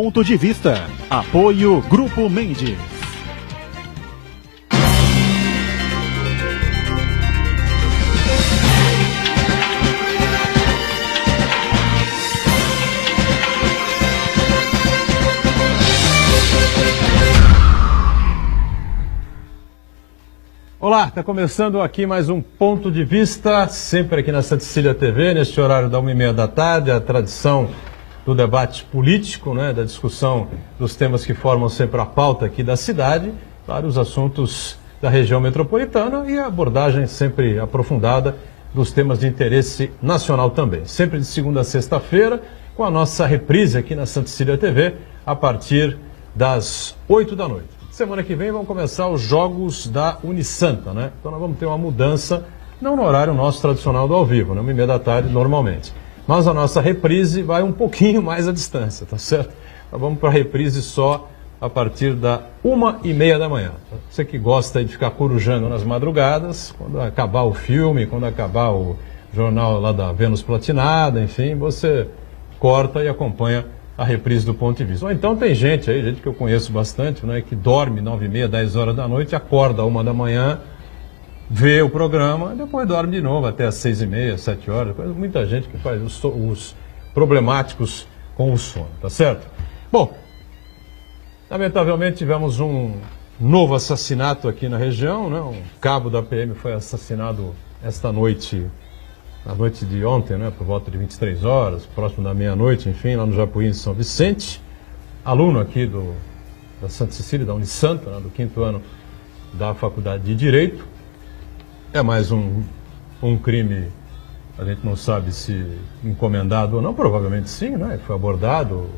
Ponto de Vista. Apoio Grupo Mendes. Olá, está começando aqui mais um Ponto de Vista, sempre aqui na Santa Cecília TV, neste horário da 1h30 da tarde, a tradição do debate político, né, da discussão dos temas que formam sempre a pauta aqui da cidade, vários assuntos da região metropolitana e a abordagem sempre aprofundada dos temas de interesse nacional também. Sempre de segunda a sexta-feira, com a nossa reprise aqui na Santa Cecília TV, a partir das 8 da noite. Semana que vem vão começar os jogos da Unisanta, né? Então nós vamos ter uma mudança, não no horário nosso tradicional do ao vivo, né? 1h30 da tarde normalmente. Mas a nossa reprise vai um pouquinho mais à distância, tá certo? Nós vamos para a reprise só a partir da 1h30 da manhã. Você que gosta de ficar corujando nas madrugadas, quando acabar o filme, quando acabar o jornal lá da Vênus Platinada, enfim, você corta e acompanha a reprise do Ponto de Vista. Ou então tem gente aí, gente que eu conheço bastante, né, que dorme 9h30, 10 horas da noite, acorda 1 da manhã, vê o programa, e depois dorme de novo até às 6h30, 7 horas. Muita gente que faz os problemáticos com o sono, tá certo? Bom, lamentavelmente tivemos um novo assassinato aqui na região, né? Um cabo da PM foi assassinado esta noite, na noite de ontem, né, por volta de 23 horas, próximo da meia-noite, enfim, lá no Japuí, em São Vicente. Aluno aqui da Santa Cecília, da Unisanta, né, do 5º ano da Faculdade de Direito. É mais um crime, a gente não sabe se encomendado ou não, provavelmente sim, né? Foi abordado,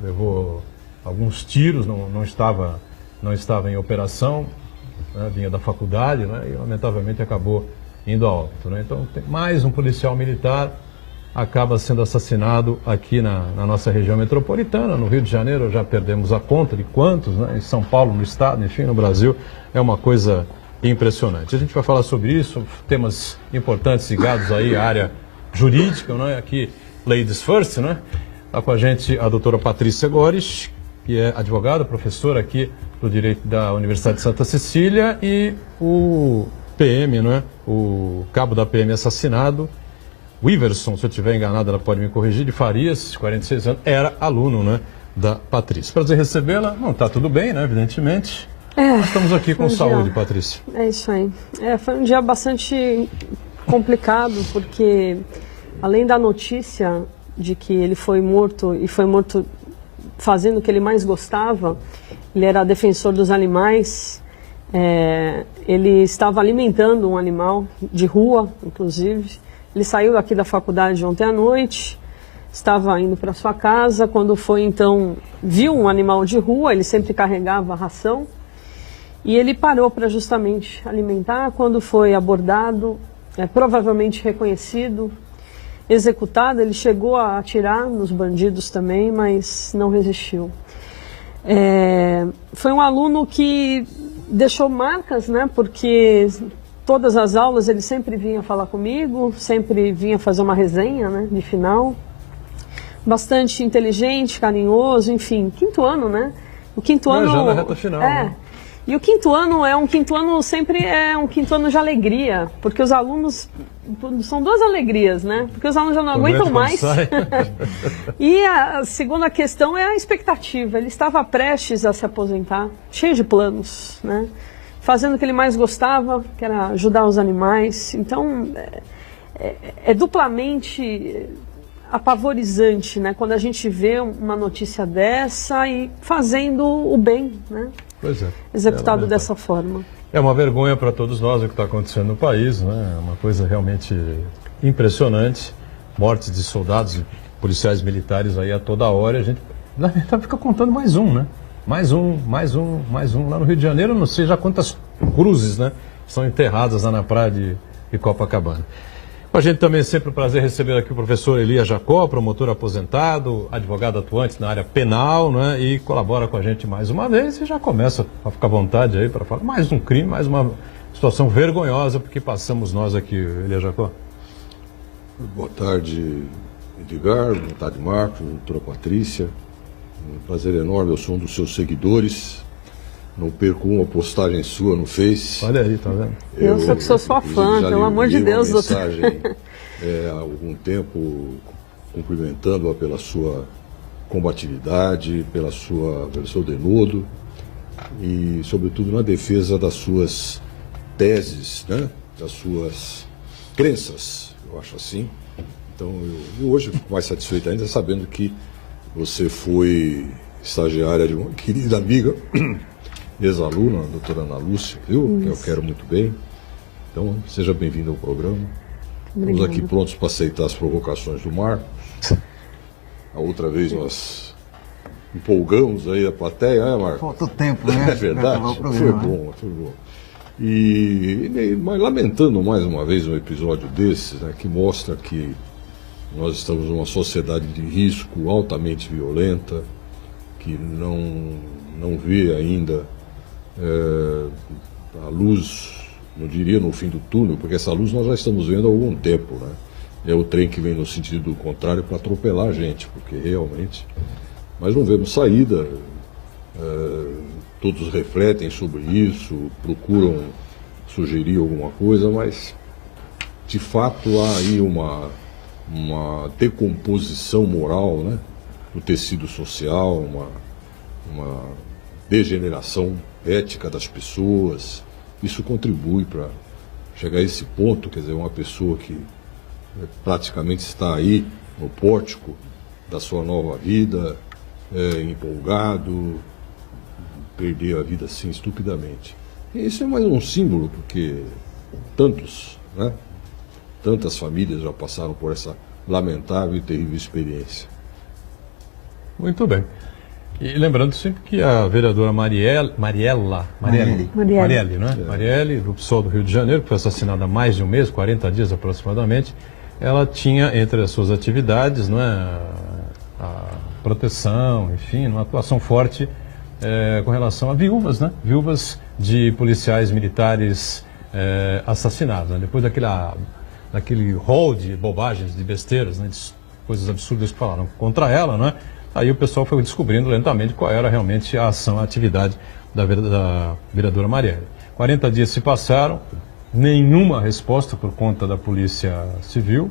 levou alguns tiros, não estava em operação, né, vinha da faculdade, né, e lamentavelmente acabou indo a óbito, né? Então, tem mais um policial militar acaba sendo assassinado aqui na nossa região metropolitana. No Rio de Janeiro já perdemos a conta de quantos, né? Em São Paulo, no estado, enfim, no Brasil, é uma coisa impressionante. A gente vai falar sobre isso, temas importantes ligados aí à área jurídica, né? Aqui, Ladies First, né? Está com a gente a doutora Patrícia Gores, que é advogada, professora aqui do Direito da Universidade de Santa Cecília, e o PM, não é? O cabo da PM assassinado, o Iverson, se eu estiver enganado, ela pode me corrigir, de Farias, 46 anos, era aluno, né, da Patrícia. Prazer recebê-la. Não, tá tudo bem, né, evidentemente. Nós estamos aqui com saúde, Patrícia. É isso aí. Foi um dia bastante complicado, porque além da notícia de que ele foi morto, e foi morto fazendo o que ele mais gostava, ele era defensor dos animais. Ele estava alimentando um animal de rua, inclusive. Ele saiu aqui da faculdade ontem à noite, estava indo para sua casa, quando foi então, viu um animal de rua, ele sempre carregava ração, e ele parou para justamente alimentar. Quando foi abordado, provavelmente reconhecido, executado, ele chegou a atirar nos bandidos também, mas não resistiu. Foi um aluno que deixou marcas, né? Porque todas as aulas ele sempre vinha falar comigo, sempre vinha fazer uma resenha, né, de final. Bastante inteligente, carinhoso, enfim, 5º ano, né? O 5º ano já na reta final, né? E o 5º ano sempre é um 5º ano de alegria, porque os alunos são duas alegrias, né? Porque os alunos já não aguentam mais. E a segunda questão é a expectativa. Ele estava prestes a se aposentar, cheio de planos, né? Fazendo o que ele mais gostava, que era ajudar os animais. Então, é duplamente apavorizante, né? Quando a gente vê uma notícia dessa e fazendo o bem, né? Pois é. Executado dessa forma. É uma vergonha para todos nós o que está acontecendo no país, né? É uma coisa realmente impressionante. Mortes de soldados e policiais militares aí a toda hora. A gente, na verdade, fica contando mais um, né? Mais um. Lá no Rio de Janeiro, não sei já quantas cruzes, né, são enterradas lá na praia de Copacabana. Com a gente também é sempre um prazer receber aqui o professor Elias Jacó, promotor aposentado, advogado atuante na área penal, né, e colabora com a gente mais uma vez e já começa a ficar à vontade aí para falar mais um crime, mais uma situação vergonhosa porque passamos nós aqui, Elias Jacó. Boa tarde, Edgar, boa tarde, Marcos, doutora Patrícia. Um prazer enorme, eu sou um dos seus seguidores. Não perco uma postagem sua no Face. Olha aí, tá vendo? Eu sou que sou sua fã, pelo amor de Deus, doutor. Eu mensagem há algum tempo cumprimentando-a pela sua combatividade, pelo seu denodo e, sobretudo, na defesa das suas teses, né? Das suas crenças, eu acho assim. Então, eu hoje fico mais satisfeito ainda sabendo que você foi estagiária de uma querida amiga, ex-aluna, a doutora Ana Lúcia, viu? Que eu quero muito bem. Então, seja bem-vindo ao programa. Estamos aqui prontos para aceitar as provocações do Marcos. A outra vez nós empolgamos aí a plateia, né, Marcos? Falta tempo, né? É verdade, foi bom, foi bom. Mas lamentando mais uma vez um episódio desses, né, que mostra que nós estamos numa sociedade de risco altamente violenta, que não vê ainda a luz, não diria no fim do túnel, porque essa luz nós já estamos vendo há algum tempo, né? É o trem que vem no sentido contrário para atropelar a gente, porque realmente... Mas não vemos saída, todos refletem sobre isso, procuram sugerir alguma coisa, mas de fato há aí uma decomposição moral, né, do tecido social, uma degeneração ética das pessoas. Isso contribui para chegar a esse ponto, quer dizer, uma pessoa que praticamente está aí no pórtico da sua nova vida, empolgado, perder a vida assim estupidamente. E isso é mais um símbolo, porque tantas famílias já passaram por essa lamentável e terrível experiência. Muito bem. E lembrando sempre que a vereadora Marielle, né? Marielle, do PSOL do Rio de Janeiro, que foi assassinada há mais de um mês, 40 dias aproximadamente, ela tinha entre as suas atividades, não é, a proteção, enfim, uma atuação forte com relação a viúvas, né? Viúvas de policiais militares assassinados, né? Depois daquele rol de bobagens, de besteiras, né? De coisas absurdas que falaram contra ela, né? Aí o pessoal foi descobrindo lentamente qual era realmente a ação, a atividade da vereadora Marielle. 40 dias se passaram, nenhuma resposta por conta da Polícia Civil,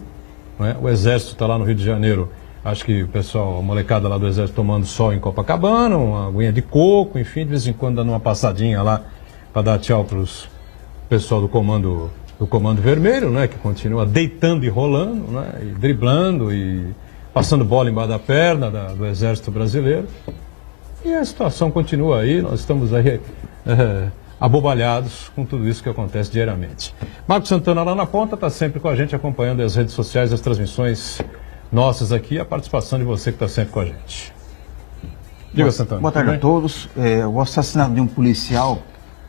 né? O Exército está lá no Rio de Janeiro, acho que o pessoal, a molecada lá do Exército tomando sol em Copacabana, uma aguinha de coco, enfim, de vez em quando dando uma passadinha lá para dar tchau para o pessoal do Comando Vermelho, né? Que continua deitando e rolando, né? E driblando e passando bola embaixo da perna do Exército Brasileiro. E a situação continua aí, nós estamos aí abobalhados com tudo isso que acontece diariamente. Marcos Santana lá na ponta está sempre com a gente, acompanhando as redes sociais, as transmissões nossas aqui, a participação de você que está sempre com a gente. Diga, Santana. Boa tarde a todos. O assassinato de um policial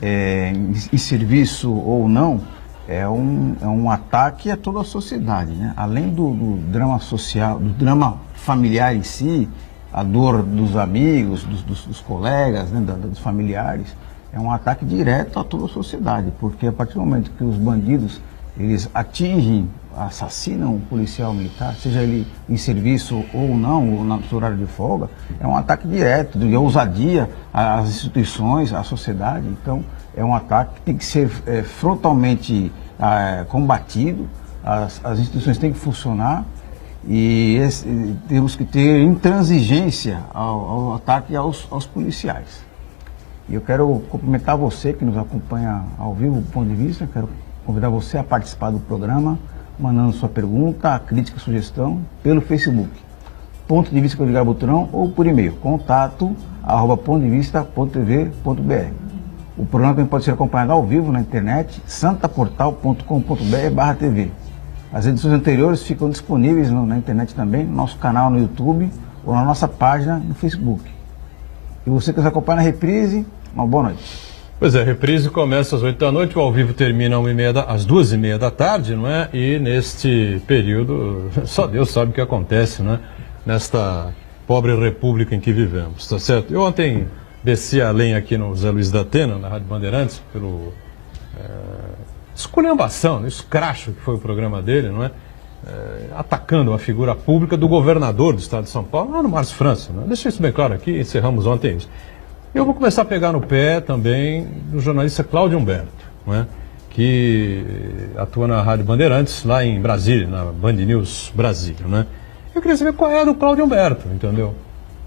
em serviço ou não é um ataque a toda a sociedade, né? Além do drama social, do drama familiar em si, a dor dos amigos, dos colegas, né? Dos familiares, é um ataque direto a toda a sociedade, porque a partir do momento que os bandidos eles atingem, assassinam um policial militar, seja ele em serviço ou não, ou no seu horário de folga, é um ataque direto, de ousadia às instituições, à sociedade. Então, é um ataque que tem que ser frontalmente combatido, as instituições têm que funcionar e temos que ter intransigência ao ataque aos policiais. E eu quero cumprimentar você que nos acompanha ao vivo do ponto de vista, quero convidar você a participar do programa, mandando sua pergunta, crítica, sugestão, pelo Facebook, Ponto de Vista com Edgar Butrão, ou por e-mail, contato@pontodevista.tv.br. O programa também pode ser acompanhado ao vivo na internet, santaportal.com.br/tv. As edições anteriores ficam disponíveis na internet também, no nosso canal no YouTube ou na nossa página no Facebook. E você que nos acompanha na reprise, uma boa noite. Pois é, a reprise começa às 8 da noite, o ao vivo termina às 2h30 da tarde, não é? E neste período, só Deus sabe o que acontece, né? Nesta pobre república em que vivemos, tá certo? Eu ontem desci a lenha aqui no Zé Luiz da Atena, na Rádio Bandeirantes, pelo esculhambação, escracho que foi o programa dele, não é? atacando a figura pública do governador do estado de São Paulo, lá no Márcio França. Né? Deixa isso bem claro aqui, encerramos ontem isso. Eu vou começar a pegar no pé também do jornalista Cláudio Humberto, né? Que atua na Rádio Bandeirantes, lá em Brasília, na Band News Brasília. Né? Eu queria saber qual é a do Cláudio Humberto, entendeu?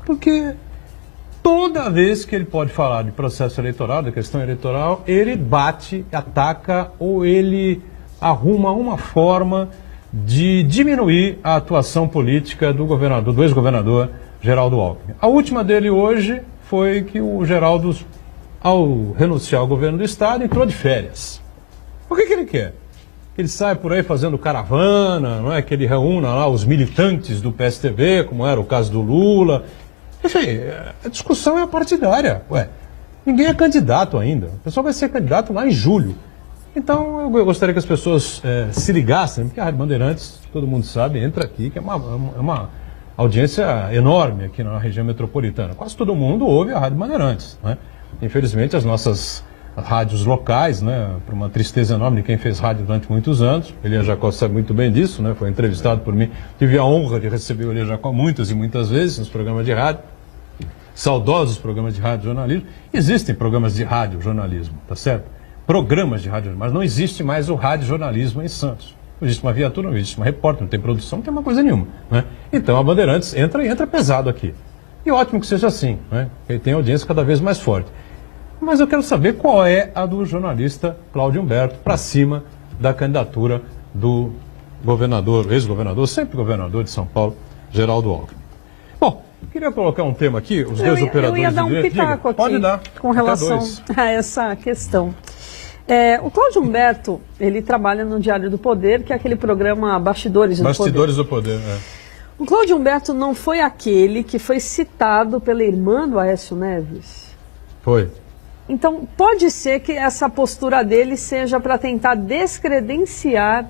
Porque toda vez que ele pode falar de processo eleitoral, da questão eleitoral, ele bate, ataca ou ele arruma uma forma de diminuir a atuação política do governador, do ex-governador Geraldo Alckmin. A última dele hoje foi que o Geraldo, ao renunciar ao governo do estado, entrou de férias. O que ele quer? Ele sai por aí fazendo caravana, não é? Que ele reúna lá os militantes do PSDB, como era o caso do Lula. Enfim, a discussão é partidária. Ué, ninguém é candidato ainda. O pessoal vai ser candidato lá em julho. Então, eu gostaria que as pessoas se ligassem, porque a Rádio Bandeirantes, todo mundo sabe, entra aqui, que é uma audiência enorme aqui na região metropolitana. Quase todo mundo ouve a Rádio Bandeirantes, né? Infelizmente, as nossas rádios locais, né, por uma tristeza enorme de quem fez rádio durante muitos anos, o Elias Jacó sabe muito bem disso, né, foi entrevistado por mim, tive a honra de receber o Elias Jacó muitas e muitas vezes nos programas de rádio, saudosos programas de rádio jornalismo. Existem programas de rádio jornalismo, tá certo? Programas de rádio, mas não existe mais o rádio jornalismo em Santos. Não existe uma viatura, não existe uma repórter, não tem produção, não tem uma coisa nenhuma, né? Então a Bandeirantes entra pesado aqui. E ótimo que seja assim, né? Ele tem audiência cada vez mais forte. Mas eu quero saber qual é a do jornalista Cláudio Humberto para cima da candidatura do governador, ex-governador, sempre governador de São Paulo, Geraldo Alckmin. Bom, queria colocar um tema aqui, os dois operadores... Eu ia dar um de pitaco aqui pode dar, com relação a essa questão. O Cláudio Humberto, ele trabalha no Diário do Poder, que é aquele programa Bastidores do Poder. Bastidores do Poder, O Cláudio Humberto não foi aquele que foi citado pela irmã do Aécio Neves? Foi. Então, pode ser que essa postura dele seja para tentar descredenciar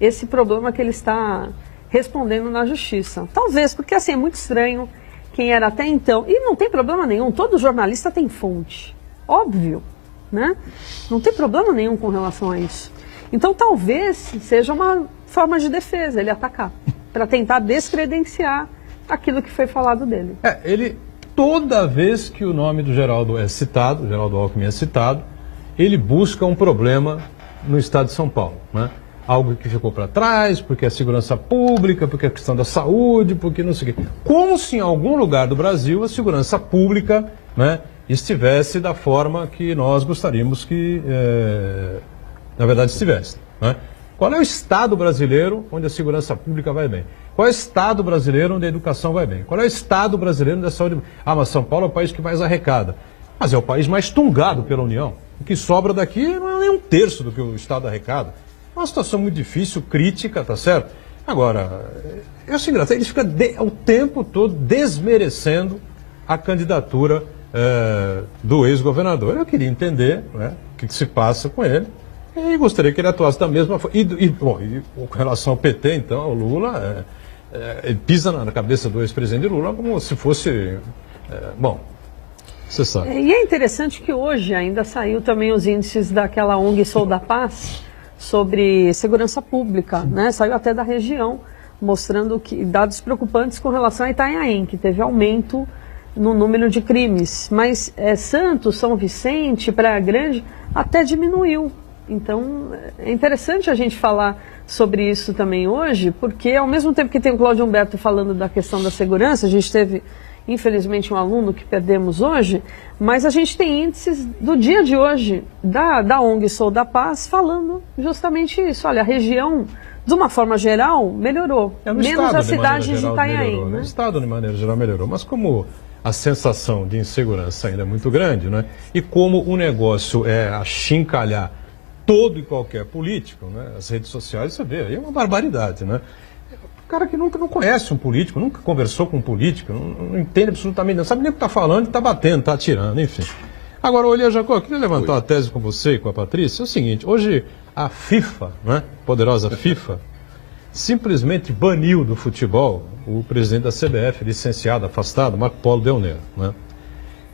esse problema que ele está respondendo na justiça. Talvez, porque assim, é muito estranho quem era até então. E não tem problema nenhum, todo jornalista tem fonte. Óbvio, né? Não tem problema nenhum com relação a isso. Então, talvez seja uma forma de defesa ele atacar, para tentar descredenciar aquilo que foi falado dele. Toda vez que o nome do Geraldo é citado, Geraldo Alckmin é citado, ele busca um problema no estado de São Paulo, né? Algo que ficou para trás, porque é a segurança pública, porque é a questão da saúde, porque não sei o quê. Como se em algum lugar do Brasil a segurança pública, né, estivesse da forma que nós gostaríamos que, na verdade, estivesse, né? Qual é o estado brasileiro onde a segurança pública vai bem? Qual é o estado brasileiro onde a educação vai bem? Qual é o estado brasileiro onde a saúde... Ah, mas São Paulo é o país que mais arrecada. Mas é o país mais tungado pela União. O que sobra daqui não é nem um terço do que o estado arrecada. É uma situação muito difícil, crítica, tá certo? Agora, eu acho engraçado, ele fica o tempo todo desmerecendo a candidatura do ex-governador. Eu queria entender, né, o que se passa com ele. E gostaria que ele atuasse da mesma forma. Bom, com relação ao PT, então, ao Lula, ele pisa na cabeça do ex-presidente Lula como se fosse... bom, você sabe. E é interessante que hoje ainda saiu também os índices daquela ONG Sou da Paz sobre segurança pública, né? Saiu até da região, mostrando dados preocupantes com relação a Itanhaém, que teve aumento no número de crimes. Mas Santos, São Vicente, Praia Grande, até diminuiu. Então, é interessante a gente falar sobre isso também hoje, porque ao mesmo tempo que tem o Cláudio Humberto falando da questão da segurança, a gente teve, infelizmente, um aluno que perdemos hoje, mas a gente tem índices do dia de hoje, da ONG Sou da Paz, falando justamente isso. Olha, a região, de uma forma geral, melhorou, menos a cidade de Itanhaém. Né? O Estado, de maneira geral, melhorou, mas como a sensação de insegurança ainda é muito grande, né? E como o negócio é achincalhar todo e qualquer político, né? As redes sociais, você vê, aí é uma barbaridade, né? O cara que nunca não conhece um político, nunca conversou com um político, não entende absolutamente, não sabe nem o que está falando, está batendo, está atirando, enfim. Agora, Elias Jacó, eu queria levantar uma tese com você e com a Patrícia. É o seguinte, hoje a FIFA, né? Poderosa FIFA, simplesmente baniu do futebol o presidente da CBF, licenciado, afastado, Marco Polo Del Nero, né?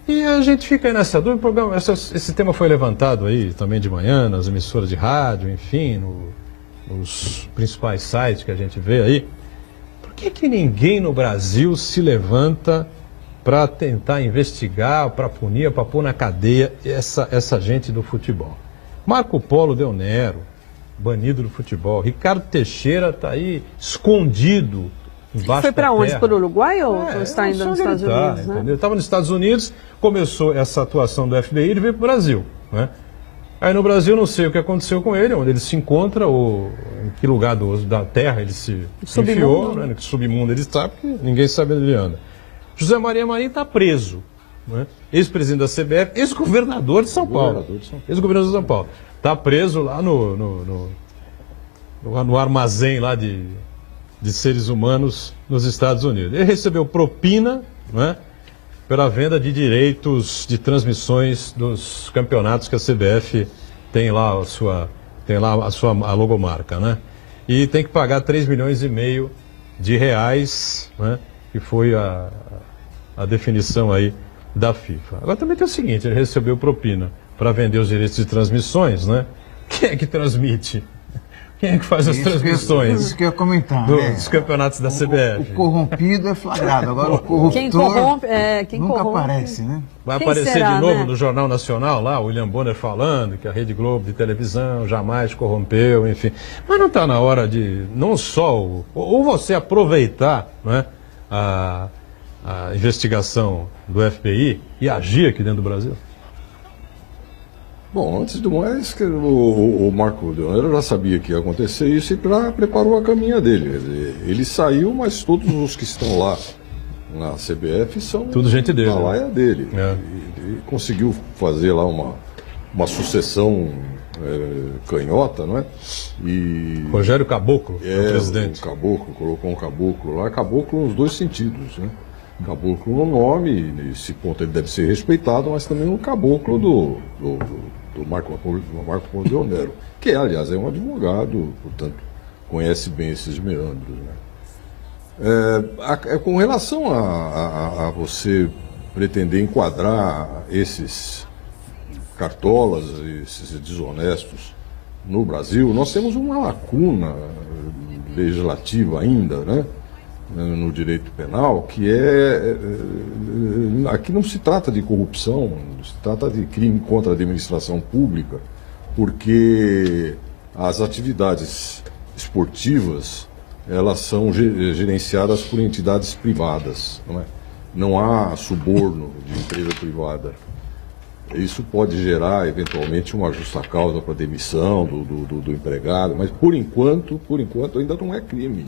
E a gente fica aí nessa dúvida, esse tema foi levantado aí também de manhã, nas emissoras de rádio, enfim, os principais sites que a gente vê aí, por que ninguém no Brasil se levanta para tentar investigar, para punir, para pôr na cadeia essa gente do futebol? Marco Polo Del Nero, banido do futebol. Ricardo Teixeira está aí escondido embaixo Foi para onde? terra. Para o Uruguai ou está ainda nos Estados Unidos? Né? Ele estava nos Estados Unidos, começou essa atuação do FBI e ele veio para o Brasil. Né? Aí no Brasil não sei o que aconteceu com ele, onde ele se encontra, em que lugar da terra ele se enfiou, né? Que submundo ele está, porque ninguém sabe onde ele anda. José Maria Marinho está preso. Né? Ex-presidente da CBF, ex-governador de São Paulo. Ex-governador de São Paulo. Está preso lá no armazém lá de seres humanos nos Estados Unidos. Ele recebeu propina, né, pela venda de direitos de transmissões dos campeonatos que a CBF tem lá a logomarca, né? E tem que pagar 3,5 milhões de reais, né, que foi a definição aí da FIFA. Agora também tem o seguinte, ele recebeu propina para vender os direitos de transmissões, né? Quem é que transmite? Quem é que faz as transmissões? Isso que eu ia comentar. Dos campeonatos da CBF. O corrompido é flagrado, agora o corruptor quem nunca corrompe, aparece, né? Vai Quem aparecer será, de novo né? no Jornal Nacional lá, o William Bonner falando que a Rede Globo de televisão jamais corrompeu, enfim. Mas não está na hora de, não só, ou você aproveitar, né, a investigação do FBI e agir aqui dentro do Brasil? Bom, antes do mais, o Marco Del Nero já sabia que ia acontecer isso e preparou a caminha dele. Quer dizer, ele saiu, mas todos os que estão lá na CBF são tudo gente dele. A laia dele. É. E conseguiu fazer lá uma sucessão canhota, não é? E Rogério Caboclo, o presidente. O Caboclo, colocou um caboclo lá, caboclo nos dois sentidos, né? Caboclo no nome, nesse ponto ele deve ser respeitado, mas também o caboclo do Marco Polo Del Nero, que aliás é um advogado, portanto conhece bem esses meandros, né? Com relação a você pretender enquadrar esses cartolas, esses desonestos no Brasil, nós temos uma lacuna legislativa ainda, né, no direito penal, que aqui não se trata de corrupção, se trata de crime contra a administração pública, porque as atividades esportivas, elas são gerenciadas por entidades privadas, não é? Não há suborno de empresa privada. Isso pode gerar, eventualmente, uma justa causa para demissão do empregado, mas, por enquanto, ainda não é crime.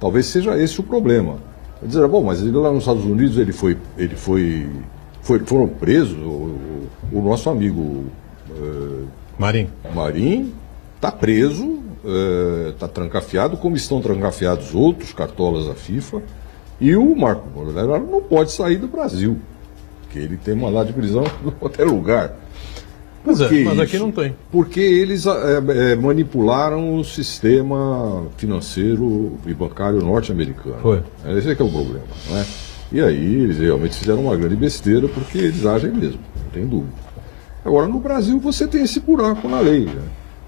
Talvez seja esse o problema. Dizer, bom, mas ele lá nos Estados Unidos foram presos. O nosso amigo Marinho está preso, está trancafiado, como estão trancafiados outros cartolas da FIFA. E o Marco Polo Del Nero não pode sair do Brasil, porque ele tem mandado de prisão em qualquer lugar. Mas aqui não tem. Porque eles manipularam o sistema financeiro e bancário norte-americano. Foi. Esse é que é o problema, não é? E aí eles realmente fizeram uma grande besteira, porque eles agem mesmo, não tem dúvida. Agora, no Brasil, você tem esse buraco na lei, né?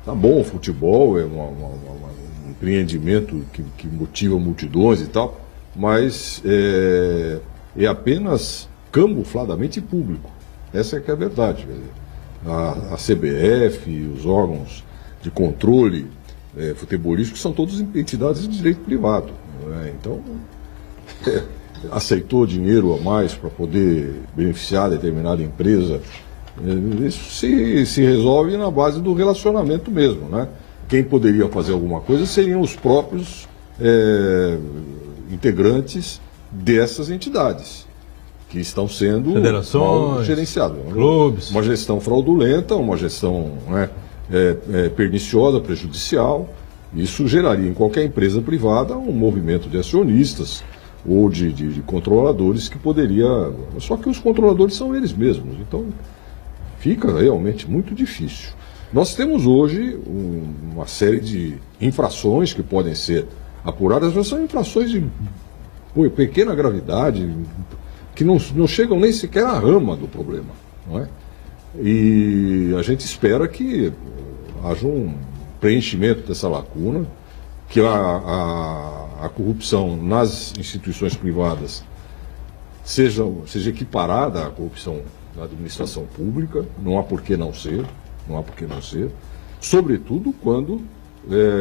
Tá bom, o futebol é um empreendimento que motiva multidões e tal, mas é apenas camufladamente público. Essa é que é a verdade. Quer dizer, a CBF, os órgãos de controle futebolístico são todos entidades de direito privado, né? Então, aceitou dinheiro a mais para poder beneficiar determinada empresa. Isso se resolve na base do relacionamento mesmo, né? Quem poderia fazer alguma coisa seriam os próprios integrantes dessas entidades, que estão sendo mal gerenciadas. Clubes. Uma gestão fraudulenta, uma gestão perniciosa, prejudicial. Isso geraria em qualquer empresa privada um movimento de acionistas ou de controladores que poderia... Só que os controladores são eles mesmos, então fica realmente muito difícil. Nós temos hoje uma série de infrações que podem ser apuradas, mas são infrações de pequena gravidade, que não chegam nem sequer à rama do problema, não é? E a gente espera que haja preenchimento dessa lacuna, que a corrupção nas instituições privadas seja equiparada à corrupção na administração pública, não há por que não ser, sobretudo quando,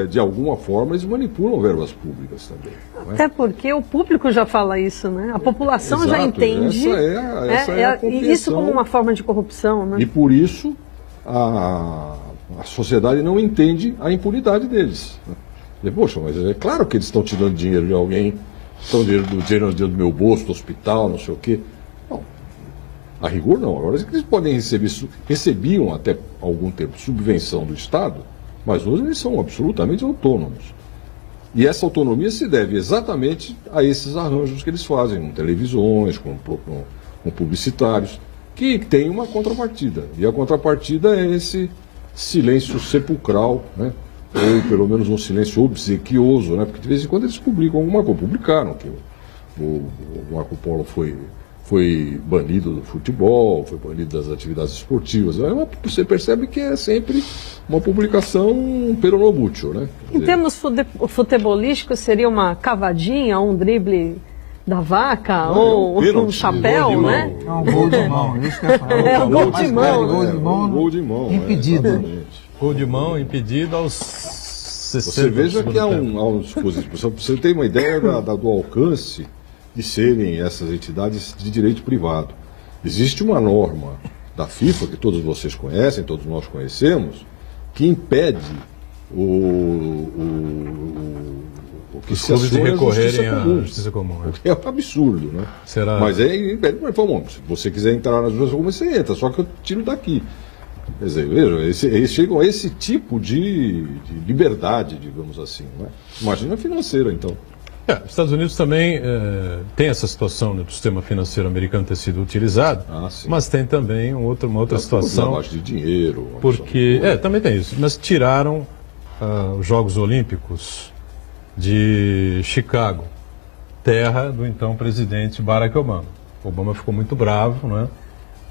de alguma forma, eles manipulam verbas públicas também. Não é? Até porque o público já fala isso, né? A população já Exato, entende essa é a compreensão. isso como uma forma de corrupção, né? E por isso a sociedade não entende a impunidade deles. Poxa, mas é claro que eles estão tirando dinheiro de alguém, estão tirando dinheiro do meu bolso, do hospital, não sei o quê. Não, a rigor não. Agora eles podem recebiam até algum tempo subvenção do Estado, mas hoje eles são absolutamente autônomos. E essa autonomia se deve exatamente a esses arranjos que eles fazem, com televisões, com publicitários, que tem uma contrapartida. E a contrapartida é esse silêncio sepulcral, né? Ou pelo menos um silêncio obsequioso, né? Porque de vez em quando eles publicam alguma coisa. Publicaram que o Marco Polo foi banido do futebol, foi banido das atividades esportivas. Você percebe que é sempre uma publicação peronomútil, né? Em termos futebolísticos, seria uma cavadinha, um drible da vaca, ou um chapéu, né? É um gol de mão, isso que eu falo. É um gol de mão. Gol de mão. Impedido. Gol de mão impedido aos 60. Você veja que há um dispositivo. Você tem uma ideia do alcance de serem essas entidades de direito privado. Existe uma norma da FIFA, que todos vocês conhecem, todos nós conhecemos, que impede o que os se clubes de acione recorrerem à à justiça comum. O que é um absurdo, né? Será? Mas vamos, se você quiser entrar na justiça comum, você entra, só que eu tiro daqui. Quer dizer, veja, eles chegam a esse tipo de liberdade, digamos assim. Não é? Imagina a financeira, então. Os Estados Unidos também tem essa situação, né, do sistema financeiro americano ter sido utilizado, mas tem também uma outra situação. Lavagem de dinheiro. Porque, também tem isso, mas tiraram os Jogos Olímpicos de Chicago, terra do então presidente Barack Obama. Obama ficou muito bravo, né?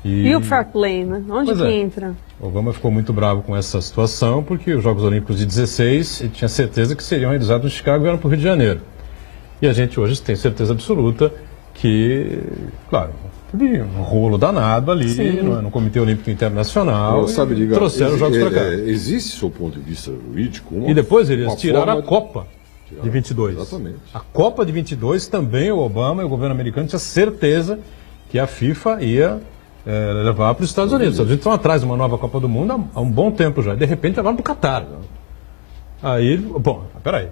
E o fair play, né? Onde que entra? Obama ficou muito bravo com essa situação, porque os Jogos Olímpicos de 16, ele tinha certeza que seriam realizados em Chicago e eram para o Rio de Janeiro. E a gente hoje tem certeza absoluta que, claro, teve um rolo danado ali no Comitê Olímpico Internacional, trouxeram os Jogos para cá. Existe, do seu ponto de vista jurídico, e depois eles tiraram a Copa de 22. Exatamente. A Copa de 22 também o Obama e o governo americano tinham certeza que a FIFA ia levar para os Estados Unidos. Os Estados Unidos estão atrás de uma nova Copa do Mundo há um bom tempo já. De repente levaram para o Catar. Aí, bom, peraí.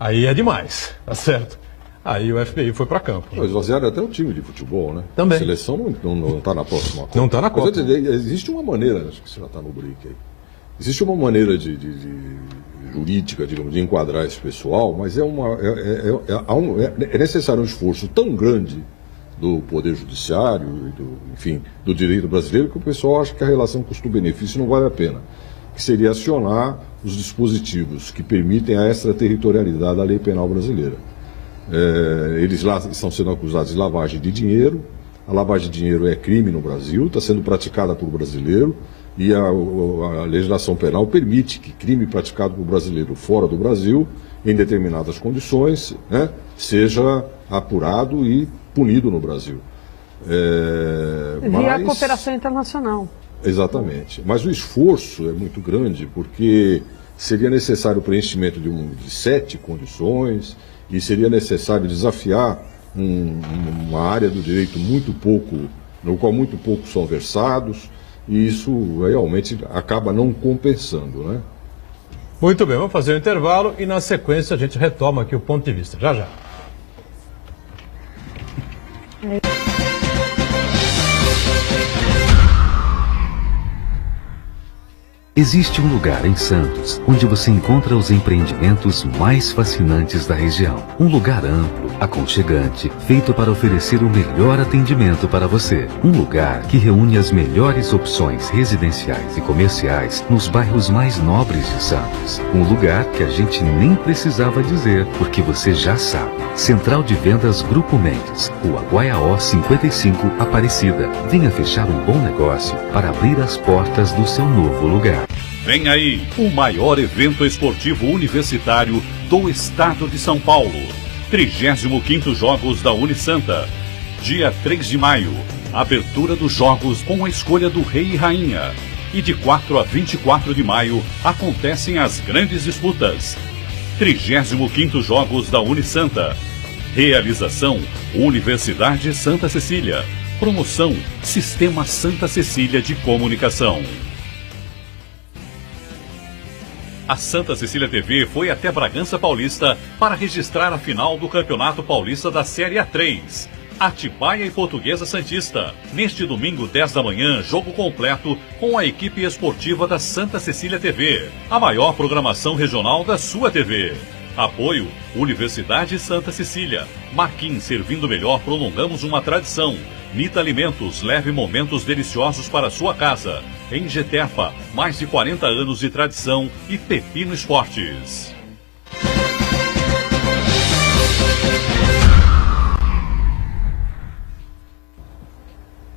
Aí é demais, tá certo? Aí o FBI foi para campo. Mas esvaziaram até o time de futebol, né? Também. A seleção não está na próxima Copa. Não está na Copa. Mas, existe uma maneira, acho que você já está no break aí. Existe uma maneira de jurídica, digamos, de enquadrar esse pessoal, mas é necessário um esforço tão grande do Poder Judiciário e do direito brasileiro que o pessoal acha que a relação custo-benefício não vale a pena. Que seria acionar os dispositivos que permitem a extraterritorialidade da lei penal brasileira. Eles lá estão sendo acusados de lavagem de dinheiro. A lavagem de dinheiro é crime no Brasil, está sendo praticada por brasileiro, e a legislação penal permite que crime praticado por brasileiro fora do Brasil, em determinadas condições, né, seja apurado e punido no Brasil. Via a cooperação internacional. Exatamente. Mas o esforço é muito grande porque seria necessário o preenchimento de 7 condições e seria necessário desafiar uma área do direito no qual muito poucos são versados, e isso realmente acaba não compensando, né? Muito bem, vamos fazer um intervalo e na sequência a gente retoma aqui o ponto de vista. Já, já. Existe um lugar em Santos onde você encontra os empreendimentos mais fascinantes da região. Um lugar amplo, aconchegante, feito para oferecer o melhor atendimento para você. Um lugar que reúne as melhores opções residenciais e comerciais nos bairros mais nobres de Santos. Um lugar que a gente nem precisava dizer, porque você já sabe. Central de Vendas Grupo Mendes, Rua Guaiaó 55, Aparecida. Venha fechar um bom negócio para abrir as portas do seu novo lugar. Vem aí o maior evento esportivo universitário do estado de São Paulo. 35º Jogos da Unisanta. Dia 3 de maio, abertura dos jogos com a escolha do Rei e Rainha. E de 4 a 24 de maio acontecem as grandes disputas. 35º Jogos da Unisanta. Realização Universidade Santa Cecília. Promoção Sistema Santa Cecília de Comunicação. A Santa Cecília TV foi até Bragança Paulista para registrar a final do Campeonato Paulista da Série A3. Atibaia e Portuguesa Santista. Neste domingo, 10 da manhã, jogo completo com a equipe esportiva da Santa Cecília TV. A maior programação regional da sua TV. Apoio Universidade Santa Cecília. Marquim, servindo melhor, prolongamos uma tradição. Nita Alimentos, leve momentos deliciosos para a sua casa. Em Getefa, mais de 40 anos de tradição. E Pepino Esportes.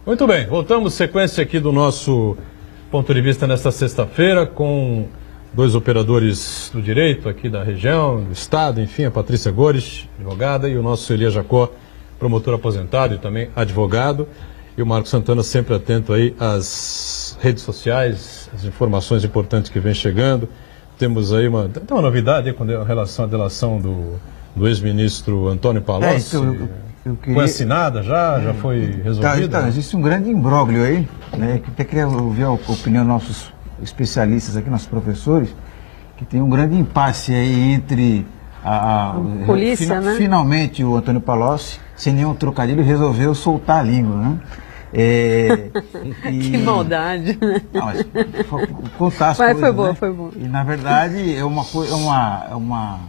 Muito bem, voltamos sequência aqui do nosso ponto de vista nesta sexta-feira com dois operadores do direito aqui da região, do estado, enfim, a Patrícia Gores, advogada, e o nosso Elias Jacó, promotor aposentado e também advogado, e o Marcos Santana sempre atento aí às redes sociais, as informações importantes que vem chegando. Temos aí tem uma novidade aí com relação à delação do ex-ministro Antônio Palocci. Eu queria... Foi assinada já foi resolvida? Existe um grande imbróglio aí, né? Que até queria ouvir a opinião dos nossos especialistas aqui, nossos professores, que tem um grande impasse aí entre a polícia, né? Finalmente o Antônio Palocci, sem nenhum trocadilho, resolveu soltar a língua, né? Que maldade, né? Não, mas contar as mas coisas, foi bom, né? foi bom. E na verdade é uma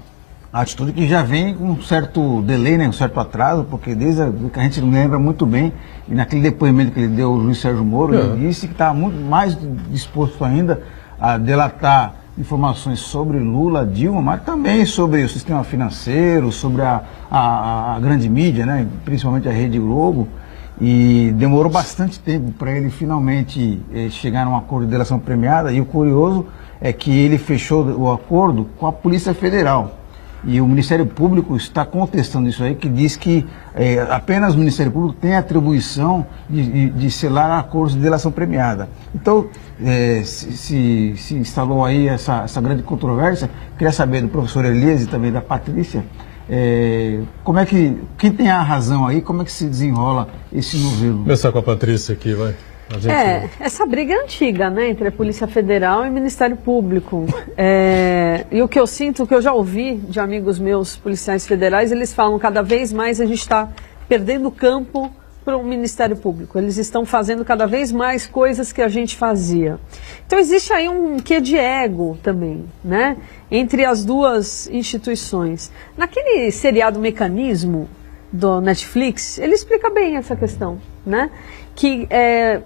atitude que já vem com um certo delay, né? Um certo atraso, porque desde que a gente lembra muito bem, e naquele depoimento que ele deu ao juiz Sérgio Moro, ele disse que estava muito mais disposto ainda a delatar informações sobre Lula, Dilma, mas também sobre o sistema financeiro, sobre a grande mídia, né? Principalmente a Rede Globo. E demorou bastante tempo para ele finalmente chegar a um acordo de delação premiada. E o curioso é que ele fechou o acordo com a Polícia Federal. E o Ministério Público está contestando isso aí, que diz que apenas o Ministério Público tem a atribuição de selar acordos de delação premiada. Então, se instalou aí essa grande controvérsia. Queria saber do professor Elias e também da Patrícia, como é que, quem tem a razão aí, como é que se desenrola esse novelo? Vou começar com a Patrícia aqui, vai. Essa briga é antiga, né, entre a Polícia Federal e o Ministério Público. E o que eu sinto, o que eu já ouvi de amigos meus policiais federais, eles falam cada vez mais a gente está perdendo campo para o Ministério Público. Eles estão fazendo cada vez mais coisas que a gente fazia. Então existe aí um quê de ego também, né, entre as duas instituições. Naquele seriado Mecanismo do Netflix, ele explica bem essa questão, né? Que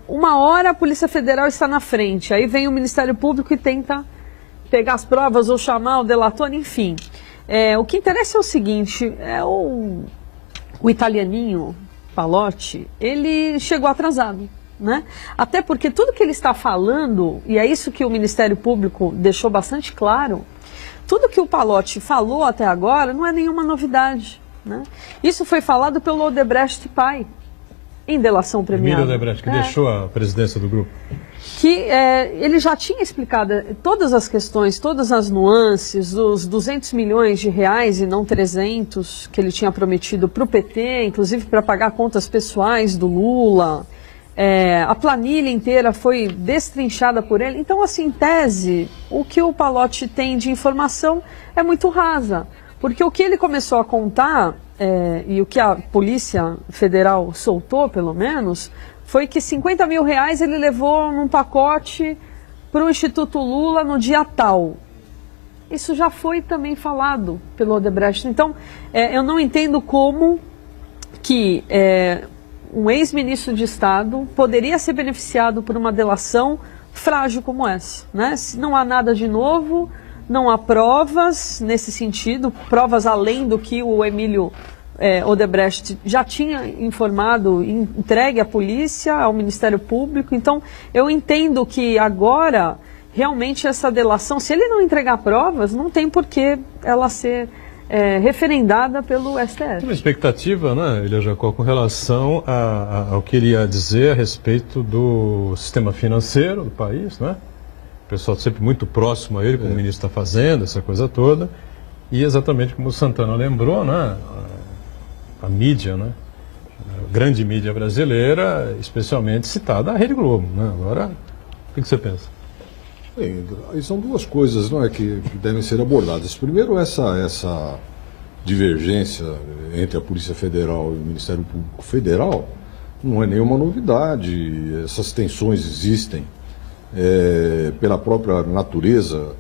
uma hora a Polícia Federal está na frente, aí vem o Ministério Público e tenta pegar as provas ou chamar o delator, enfim. O que interessa é o seguinte, o italianinho Palocci, ele chegou atrasado, né? Até porque tudo que ele está falando, e é isso que o Ministério Público deixou bastante claro, tudo que o Palocci falou até agora não é nenhuma novidade, né? Isso foi falado pelo Odebrecht pai, em delação premiada. Emílio Odebrecht, que deixou a presidência do grupo. Que ele já tinha explicado todas as questões, todas as nuances, dos 200 milhões de reais e não 300 que ele tinha prometido para o PT, inclusive para pagar contas pessoais do Lula. A planilha inteira foi destrinchada por ele. Então, assim, em tese, o que o Palocci tem de informação é muito rasa. Porque o que ele começou a contar, e o que a Polícia Federal soltou, pelo menos, foi que 50 mil reais ele levou num pacote para o Instituto Lula no dia tal. Isso já foi também falado pelo Odebrecht. Então, eu não entendo como que um ex-ministro de Estado poderia ser beneficiado por uma delação frágil como essa, né? Se não há nada de novo, não há provas nesse sentido, provas além do que o Emílio Odebrecht já tinha informado, entregue à polícia, ao Ministério Público. Então, eu entendo que agora realmente essa delação, se ele não entregar provas, não tem por que ela ser referendada pelo STF. Tem uma expectativa, né, Elia Jacó, com relação ao que ele ia dizer a respeito do sistema financeiro do país, né? O pessoal sempre muito próximo a ele, como o ministro da Fazenda, essa coisa toda. E exatamente como o Santana lembrou, né, a mídia, né, a grande mídia brasileira, especialmente citada a Rede Globo, né? Agora, o que você pensa? Bem, são duas coisas, não é, que devem ser abordadas. Primeiro, essa divergência entre a Polícia Federal e o Ministério Público Federal não é nenhuma novidade. Essas tensões existem pela própria natureza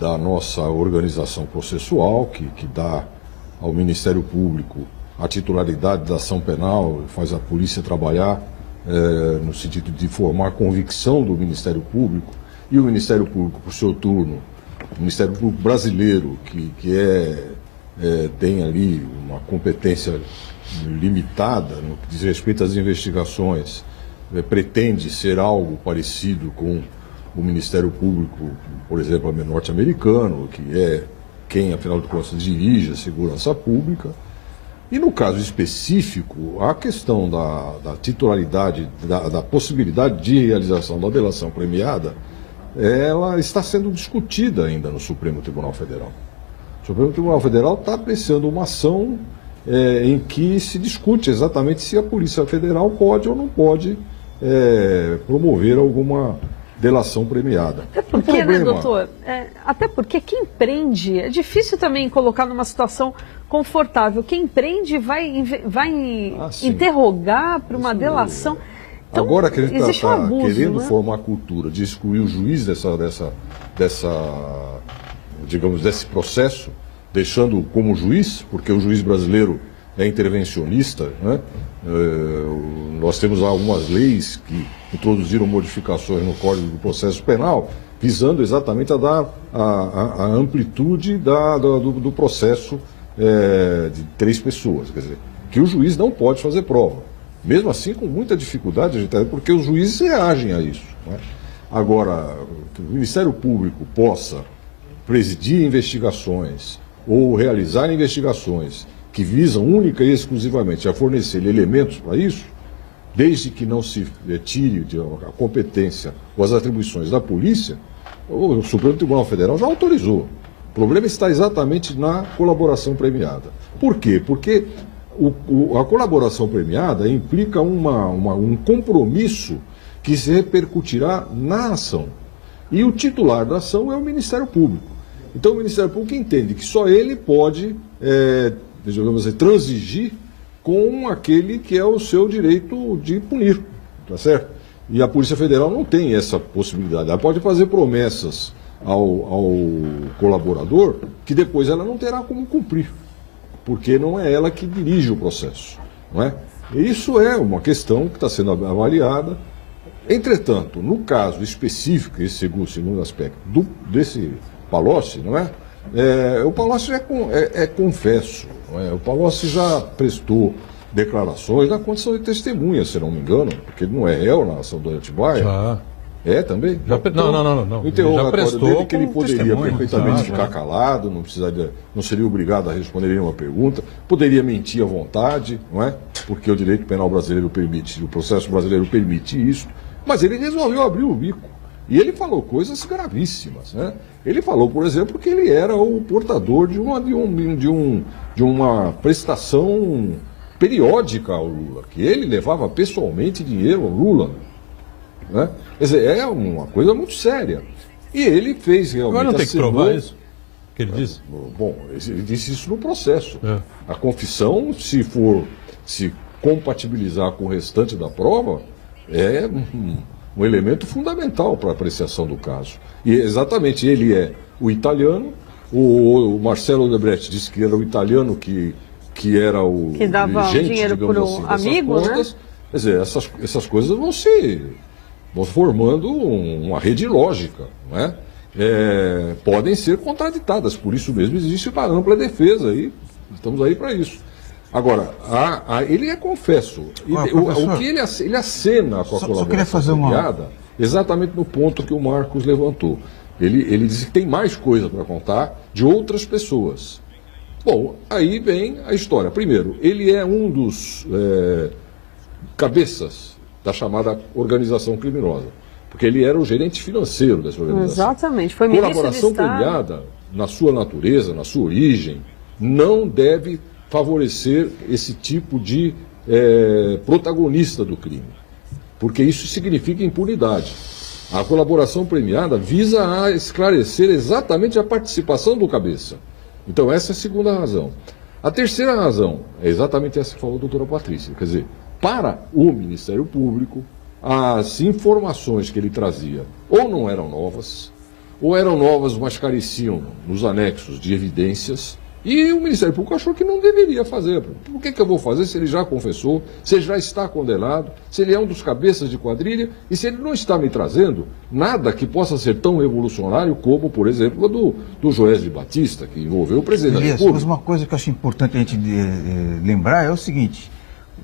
da nossa organização processual, que dá ao Ministério Público a titularidade da ação penal, faz a polícia trabalhar no sentido de formar convicção do Ministério Público. E o Ministério Público, por seu turno, o Ministério Público brasileiro, que tem ali uma competência limitada no que diz respeito às investigações, pretende ser algo parecido com o Ministério Público, por exemplo, norte-americano, que é quem, afinal de contas, dirige a segurança pública. E no caso específico, a questão da titularidade, da possibilidade de realização da delação premiada, ela está sendo discutida ainda no Supremo Tribunal Federal. O Supremo Tribunal Federal está apreciando uma ação em que se discute exatamente se a Polícia Federal pode ou não pode promover alguma delação premiada. Até porque, né, doutor? Até porque quem prende, é difícil também colocar numa situação confortável. Quem prende vai interrogar para uma delação. Então, agora que a gente está querendo, né, formar a cultura de excluir o juiz desse processo, deixando como juiz, porque o juiz brasileiro é intervencionista, né? Nós temos algumas leis que introduziram modificações no Código do Processo Penal, visando exatamente a dar a amplitude do processo de 3 pessoas, quer dizer, que o juiz não pode fazer prova. Mesmo assim, com muita dificuldade, porque os juízes reagem a isso, né? Agora, que o Ministério Público possa presidir investigações ou realizar investigações que visam única e exclusivamente a fornecer elementos para isso, desde que não se tire a competência ou as atribuições da polícia, o Supremo Tribunal Federal já autorizou. O problema está exatamente na colaboração premiada. Por quê? Porque a colaboração premiada implica um compromisso que se repercutirá na ação. E o titular da ação é o Ministério Público. Então o Ministério Público entende que só ele pode, digamos assim, transigir com aquele que é o seu direito de punir, tá certo? E a Polícia Federal não tem essa possibilidade. Ela pode fazer promessas ao colaborador que depois ela não terá como cumprir, porque não é ela que dirige o processo, não é? E isso é uma questão que está sendo avaliada. Entretanto, no caso específico, esse segundo aspecto desse Palocci, não é? O Palocci é confesso, não é? O Palocci já prestou declarações na condição de testemunha, se não me engano, porque ele não é réu na ação do Atibaia. Já. Também? Não. O interrogatório dele que ele como poderia testemunha. perfeitamente ficar calado, não seria obrigado a responder nenhuma pergunta, poderia mentir à vontade, não é? Porque o direito penal brasileiro permite, o processo brasileiro permite isso, mas ele resolveu abrir o bico. E ele falou coisas gravíssimas, né? Ele falou, por exemplo, que ele era o portador de uma prestação periódica ao Lula, que ele levava pessoalmente dinheiro ao Lula, né? Quer dizer, é uma coisa muito séria. E ele fez realmente... Agora não tem que provar isso, que ele disse? Bom, ele disse isso no processo. A confissão, se compatibilizar com o restante da prova, é um elemento fundamental para a apreciação do caso. E exatamente, ele é o italiano, o Marcelo Odebrecht disse que era o italiano que era o que dava dinheiro para o amigo, contas, né? Quer dizer, essas coisas vão formando uma rede lógica, não é? Podem ser contraditadas, por isso mesmo existe uma ampla defesa e estamos aí para isso. Agora, ele é confesso. O que ele acena com a colaboração premiada, exatamente no ponto que o Marcos levantou. Ele disse que tem mais coisa para contar de outras pessoas. Bom, aí vem a história. Primeiro, ele é um dos cabeças da chamada organização criminosa, porque ele era o gerente financeiro dessa organização. Exatamente, foi ministro de Colaboração Estado. premiada, na sua natureza, na sua origem, não deve favorecer esse tipo de protagonista do crime, porque isso significa impunidade. A colaboração premiada visa a esclarecer exatamente a participação do cabeça. Então, essa é a segunda razão. A terceira razão é exatamente essa que falou a doutora Patrícia. Quer dizer, para o Ministério Público, as informações que ele trazia ou não eram novas, ou eram novas, mas careciam nos anexos de evidências, e o Ministério Público achou que não deveria fazer. Por que eu vou fazer se ele já confessou, se ele já está condenado, se ele é um dos cabeças de quadrilha, e se ele não está me trazendo nada que possa ser tão revolucionário como, por exemplo, do Joesley Batista, que envolveu o presidente da República. Mas uma coisa que eu acho importante a gente lembrar é o seguinte: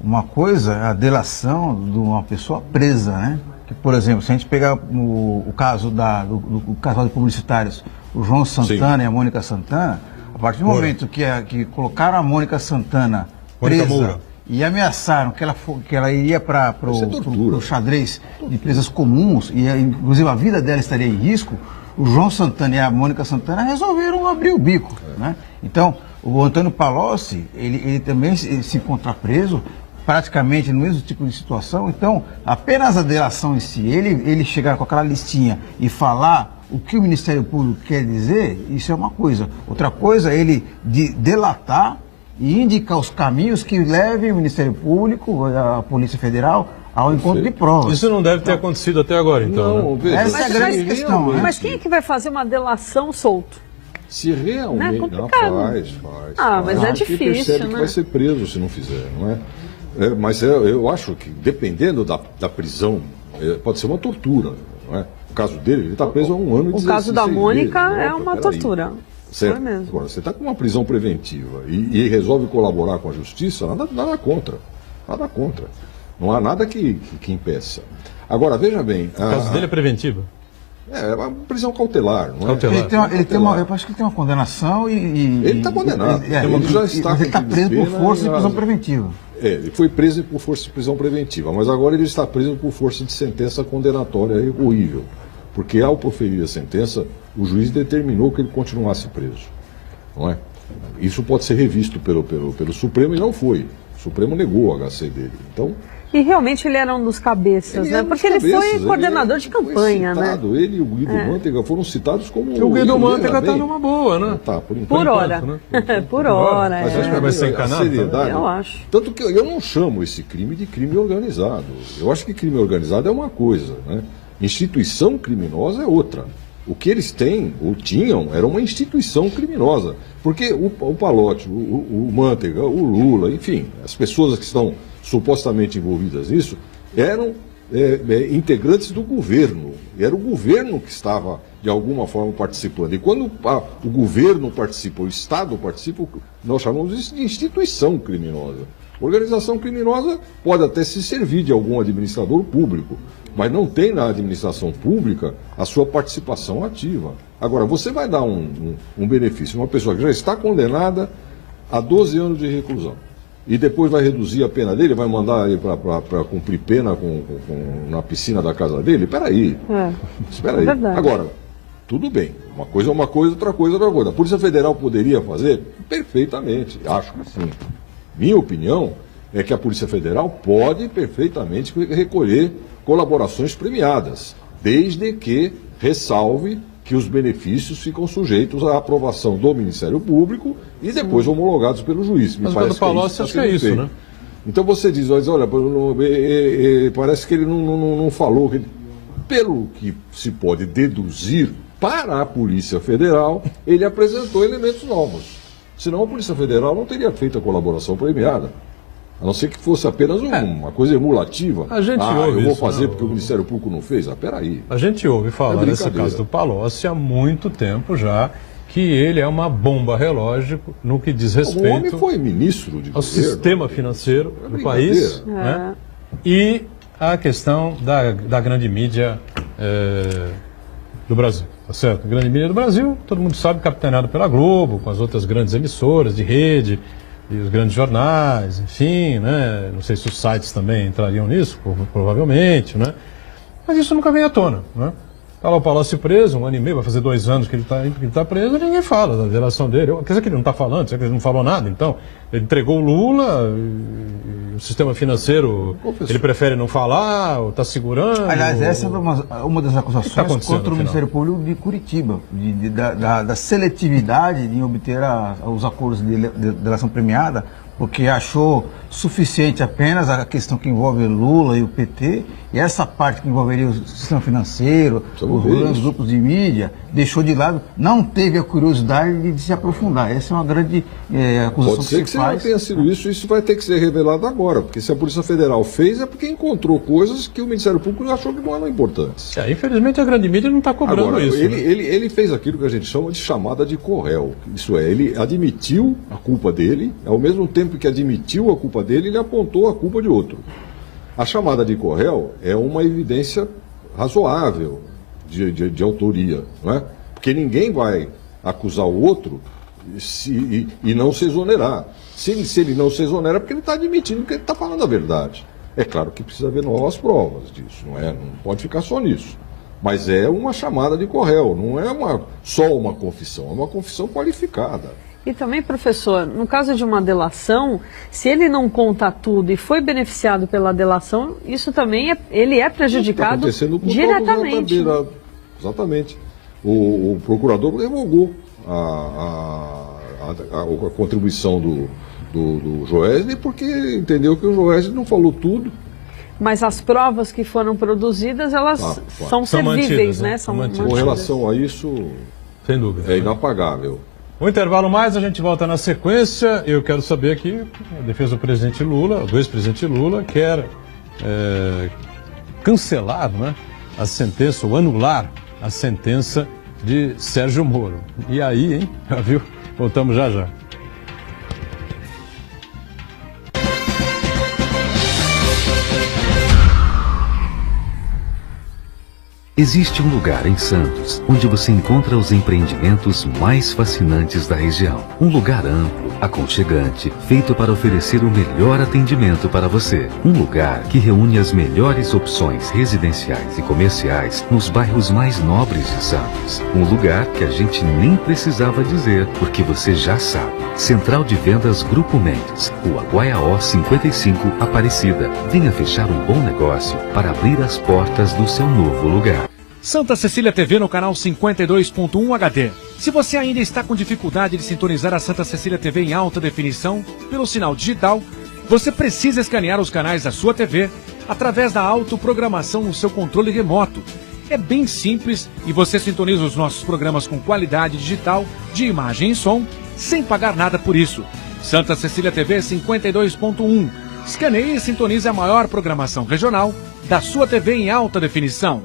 uma coisa é a delação de uma pessoa presa, né? Que, por exemplo, se a gente pegar o caso do casal de publicitários, o João Santana e a Mônica Santana, a partir do momento que colocaram a Mônica Santana presa e ameaçaram que ela iria para o xadrez de presas comuns, e inclusive a vida dela estaria em risco, o João Santana e a Mônica Santana resolveram abrir o bico. Né? Então, o Antônio Palocci, ele também se encontra preso, praticamente no mesmo tipo de situação. Então, apenas a delação em si, ele chegar com aquela listinha e falar o que o Ministério Público quer dizer, isso é uma coisa. Outra coisa é ele delatar e indicar os caminhos que levem o Ministério Público, a Polícia Federal, ao encontro de provas. Isso não deve ter acontecido até agora, então. Não, né? veja, Essa é a grande questão. Né? Mas quem é que vai fazer uma delação solto? Se realmente... Não é complicado. Faz. Mas é Porque difícil, percebe né? que vai ser preso se não fizer, não é? Mas eu acho que, dependendo da prisão, pode ser uma tortura, não é? No caso dele, ele está preso há 1 ano e 16 O caso da Mônica meses, é uma tortura. Certo. Foi mesmo. Agora, você está com uma prisão preventiva e resolve colaborar com a justiça, nada contra. Nada contra. Não há nada que impeça. Agora, veja bem... O caso dele é preventivo? É uma prisão cautelar, não é? Cautelar. Eu acho que ele tem uma condenação Ele está condenado. Ele já está preso por força de prisão preventiva. Ele foi preso por força de prisão preventiva, mas agora ele está preso por força de sentença condenatória horrível. Porque ao proferir a sentença, o juiz determinou que ele continuasse preso. Não é? Isso pode ser revisto pelo Supremo e não foi. O Supremo negou o HC dele. Então, E realmente ele era um dos cabeças, né? Porque ele foi coordenador de campanha, foi citado, né? Ele e o Guido Mantega foram citados como... O Guido Mantega está numa boa, né? Tá, por enquanto. Por hora. né? Por hora, Mas acho que vai ser encanado. seriedade, Eu acho. Tanto que eu não chamo esse crime de crime organizado. Eu acho que crime organizado é uma coisa, né? Instituição criminosa é outra. O que eles têm, ou tinham, era uma instituição criminosa. Porque o Palocci, o Mantega, o Lula, enfim, as pessoas que estão supostamente envolvidas nisso, eram integrantes do governo. Era o governo que estava, de alguma forma, participando. E quando o governo participa, o Estado participa, nós chamamos isso de instituição criminosa. Organização criminosa pode até se servir de algum administrador público, mas não tem na administração pública a sua participação ativa. Agora, você vai dar um benefício a uma pessoa que já está condenada a 12 anos de reclusão e depois vai reduzir a pena dele, vai mandar ele para cumprir pena na piscina da casa dele? Espera aí. Espera aí. Verdade. Agora, tudo bem. Uma coisa é uma coisa, outra coisa é outra coisa. A Polícia Federal poderia fazer? Perfeitamente. Acho que sim. Minha opinião é que a Polícia Federal pode perfeitamente recolher colaborações premiadas, desde que ressalve que os benefícios ficam sujeitos à aprovação do Ministério Público e depois homologados pelo juiz. Mas o Palocci acho que é isso, né? Então você diz, olha, parece que ele não falou. Pelo que se pode deduzir, para a Polícia Federal, ele apresentou elementos novos. Senão a Polícia Federal não teria feito a colaboração premiada. A não ser que fosse apenas uma coisa emulativa. A gente ouve eu vou isso, fazer não. porque o Ministério Público não fez. Peraí. A gente ouve falar nesse caso do Palocci há muito tempo já, que ele é uma bomba relógio no que diz O homem respeito foi ministro de ao governo. sistema financeiro do país, né? E a questão da grande mídia do Brasil, tá certo? A grande mídia do Brasil, todo mundo sabe, capitaneado pela Globo, com as outras grandes emissoras de rede, e os grandes jornais, enfim, né? Não sei se os sites também entrariam nisso, provavelmente, né? Mas isso nunca vem à tona, né? Está lá o Palocci preso, 1 ano e meio, vai fazer 2 anos que ele está preso, e ninguém fala da delação dele. Quer dizer que ele não está falando, será que ele não falou nada? Então, ele entregou o Lula, e o sistema financeiro, ele prefere não falar, ou está segurando... Aliás, essa é uma das acusações contra o Ministério Público de Curitiba, da seletividade em obter os acordos de delação premiada, porque achou suficiente apenas a questão que envolve Lula e o PT, e essa parte que envolveria o sistema financeiro, os grupos de mídia, deixou de lado, não teve a curiosidade de se aprofundar. Essa é uma grande acusação que se faz. Pode ser que não tenha sido isso vai ter que ser revelado agora, porque se a Polícia Federal fez é porque encontrou coisas que o Ministério Público achou que não eram importantes. Infelizmente a grande mídia não está cobrando agora, isso. Ele fez aquilo que a gente chama de chamada de corréu. Isso é, ele admitiu a culpa dele, ao mesmo tempo que admitiu a culpa dele, ele apontou a culpa de outro. A chamada de corréu é uma evidência razoável de autoria, não é? Porque ninguém vai acusar o outro e não se exonerar. Se ele não se exonera, é porque ele está admitindo que ele está falando a verdade. É claro que precisa haver novas provas disso, não é? Não pode ficar só nisso. Mas é uma chamada de corréu, não é só uma confissão, é uma confissão qualificada. E também, professor, no caso de uma delação, se ele não conta tudo e foi beneficiado pela delação, isso também ele é prejudicado diretamente. Exatamente. O procurador revogou a contribuição do Joesley porque entendeu que o Joesley não falou tudo. Mas as provas que foram produzidas, elas são servíveis, né? São mantidas. Com relação a isso, sem dúvida, é inapagável. Um intervalo mais, a gente volta na sequência. Eu quero saber aqui, a defesa do presidente Lula, do ex-presidente Lula, quer cancelar, né, a sentença, ou anular a sentença de Sérgio Moro. E aí, hein? Já viu? Voltamos já já. Existe um lugar em Santos onde você encontra os empreendimentos mais fascinantes da região. Um lugar amplo, aconchegante, feito para oferecer o melhor atendimento para você. Um lugar que reúne as melhores opções residenciais e comerciais nos bairros mais nobres de Santos. Um lugar que a gente nem precisava dizer, porque você já sabe. Central de Vendas Grupo Mendes, Rua Guaiaó 55, Aparecida. Venha fechar um bom negócio para abrir as portas do seu novo lugar. Santa Cecília TV no canal 52.1 HD. Se você ainda está com dificuldade de sintonizar a Santa Cecília TV em alta definição pelo sinal digital, você precisa escanear os canais da sua TV através da autoprogramação no seu controle remoto. É bem simples e você sintoniza os nossos programas com qualidade digital de imagem e som sem pagar nada por isso. Santa Cecília TV 52.1. Escaneie e sintonize a maior programação regional da sua TV em alta definição.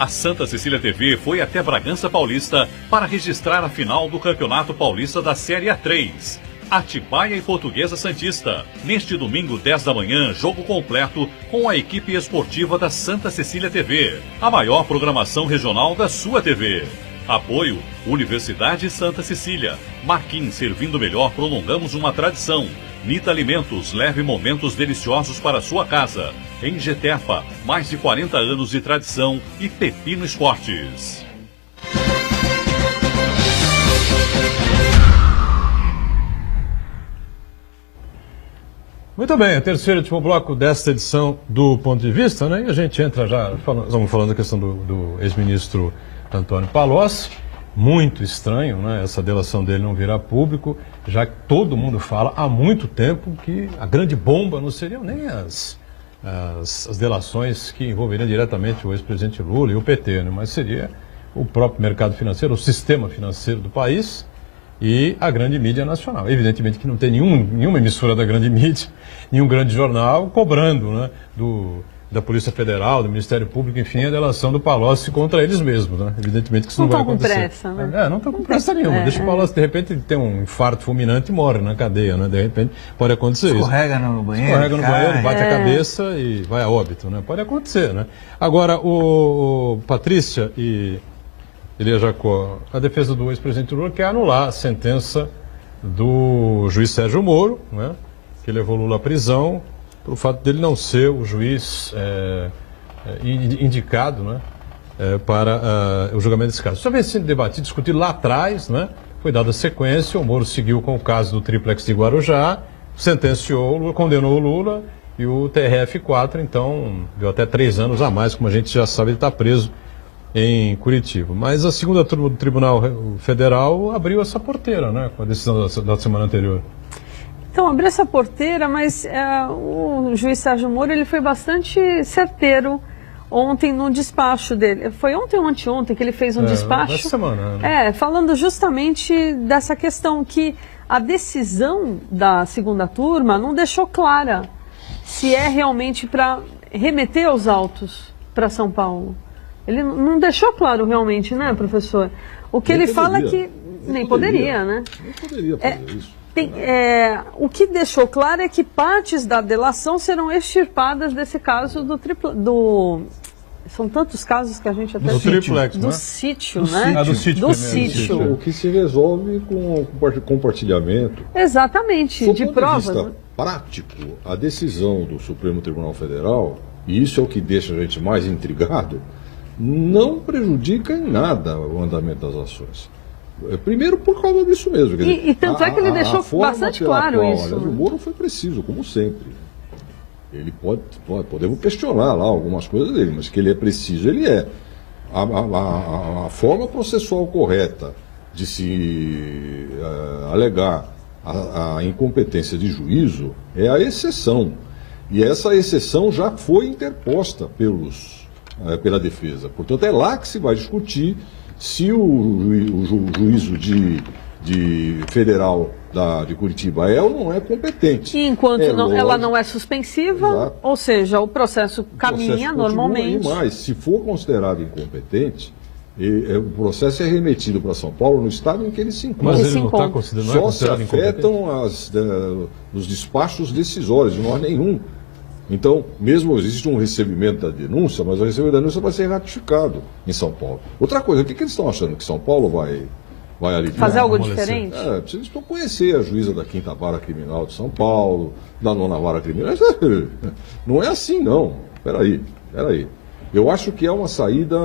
A Santa Cecília TV foi até Bragança Paulista para registrar a final do Campeonato Paulista da Série A3. Atibaia e Portuguesa Santista. Neste domingo, 10 da manhã, jogo completo com a equipe esportiva da Santa Cecília TV. A maior programação regional da sua TV. Apoio, Universidade Santa Cecília. Marquim, servindo melhor, prolongamos uma tradição. Nita Alimentos, leve momentos deliciosos para sua casa. Em Getefa, mais de 40 anos de tradição e Pepino Esportes. Muito bem, o terceiro e último bloco desta edição do Ponto de Vista, né? E a gente entra já, estamos falando da questão do ex-ministro Antônio Palocci. Muito estranho, né? Essa delação dele não virá público, já que todo mundo fala há muito tempo que a grande bomba não seriam nem as delações que envolveriam diretamente o ex-presidente Lula e o PT, né? Mas seria o próprio mercado financeiro, o sistema financeiro do país e a grande mídia nacional. Evidentemente que não tem nenhuma emissora da grande mídia, nenhum grande jornal cobrando, né, do da Polícia Federal, do Ministério Público, enfim, a delação do Palocci contra eles mesmos, né? Evidentemente que isso não vai acontecer. Não estão com pressa, né? Não estão com pressa nenhuma. Deixa o Palocci, de repente, ter um infarto fulminante e morre na cadeia, né? De repente, pode acontecer isso. Escorrega no banheiro. Escorrega no banheiro, bate a cabeça e vai a óbito, né? Pode acontecer, né? Agora, o Patrícia e Elia Jacó, a defesa do ex-presidente Lula quer anular a sentença do juiz Sérgio Moro, né? Que levou Lula à prisão, pelo fato dele não ser o juiz indicado, né, para o julgamento desse caso. Isso já vem sendo debatido, discutido lá atrás, né, foi dada sequência, o Moro seguiu com o caso do triplex de Guarujá, sentenciou, condenou o Lula e o TRF4, então, deu até 3 anos a mais, como a gente já sabe, ele está preso em Curitiba. Mas a segunda turma do Tribunal Federal abriu essa porteira, né, com a decisão da semana anterior. Então, abriu essa porteira, mas o juiz Sérgio Moro ele foi bastante certeiro ontem no despacho dele. Foi ontem ou anteontem que ele fez um despacho? Essa semana. Né? Falando justamente dessa questão que a decisão da segunda turma não deixou clara se é realmente para remeter os autos para São Paulo. Ele não deixou claro realmente, né, professor? O que ele fala é que nem poderia, né? Nem poderia fazer isso. O que deixou claro é que partes da delação serão extirpadas desse caso do são tantos casos que a gente até... Do triplex, do né? sítio, do né? Sítio. Do sítio. Do sítio. O que se resolve com compartilhamento. Exatamente, de provas. Do ponto de vista prático, a decisão do Supremo Tribunal Federal, e isso é o que deixa a gente mais intrigado, não prejudica em nada o andamento das ações. Primeiro por causa disso mesmo. Quer dizer, e tanto é que ele deixou bastante claro isso. Aliás, o Moro foi preciso, como sempre. Ele podemos questionar lá algumas coisas dele, mas que ele é preciso, ele é. A forma processual correta de se alegar a incompetência de juízo é a exceção. E essa exceção já foi interposta pela defesa. Portanto, é lá que se vai discutir se o juízo de federal de Curitiba é ou não é competente. E enquanto ela não é suspensiva, exato. Ou seja, o processo caminha normalmente. E mais, se for considerado incompetente, o processo é remetido para São Paulo no estado em que ele se encontra. Mas ele não está considerado Só se afetam os despachos decisórios, não há nenhum. Então, mesmo existe um recebimento da denúncia, mas o recebimento da denúncia vai ser ratificado em São Paulo. Outra coisa, o que eles estão achando? Que São Paulo vai aliviar? Fazer algo diferente? Eles precisam conhecer a juíza da 5ª Vara Criminal de São Paulo, da 9ª Vara Criminal. Não é assim, não. Peraí. Eu acho que é uma saída...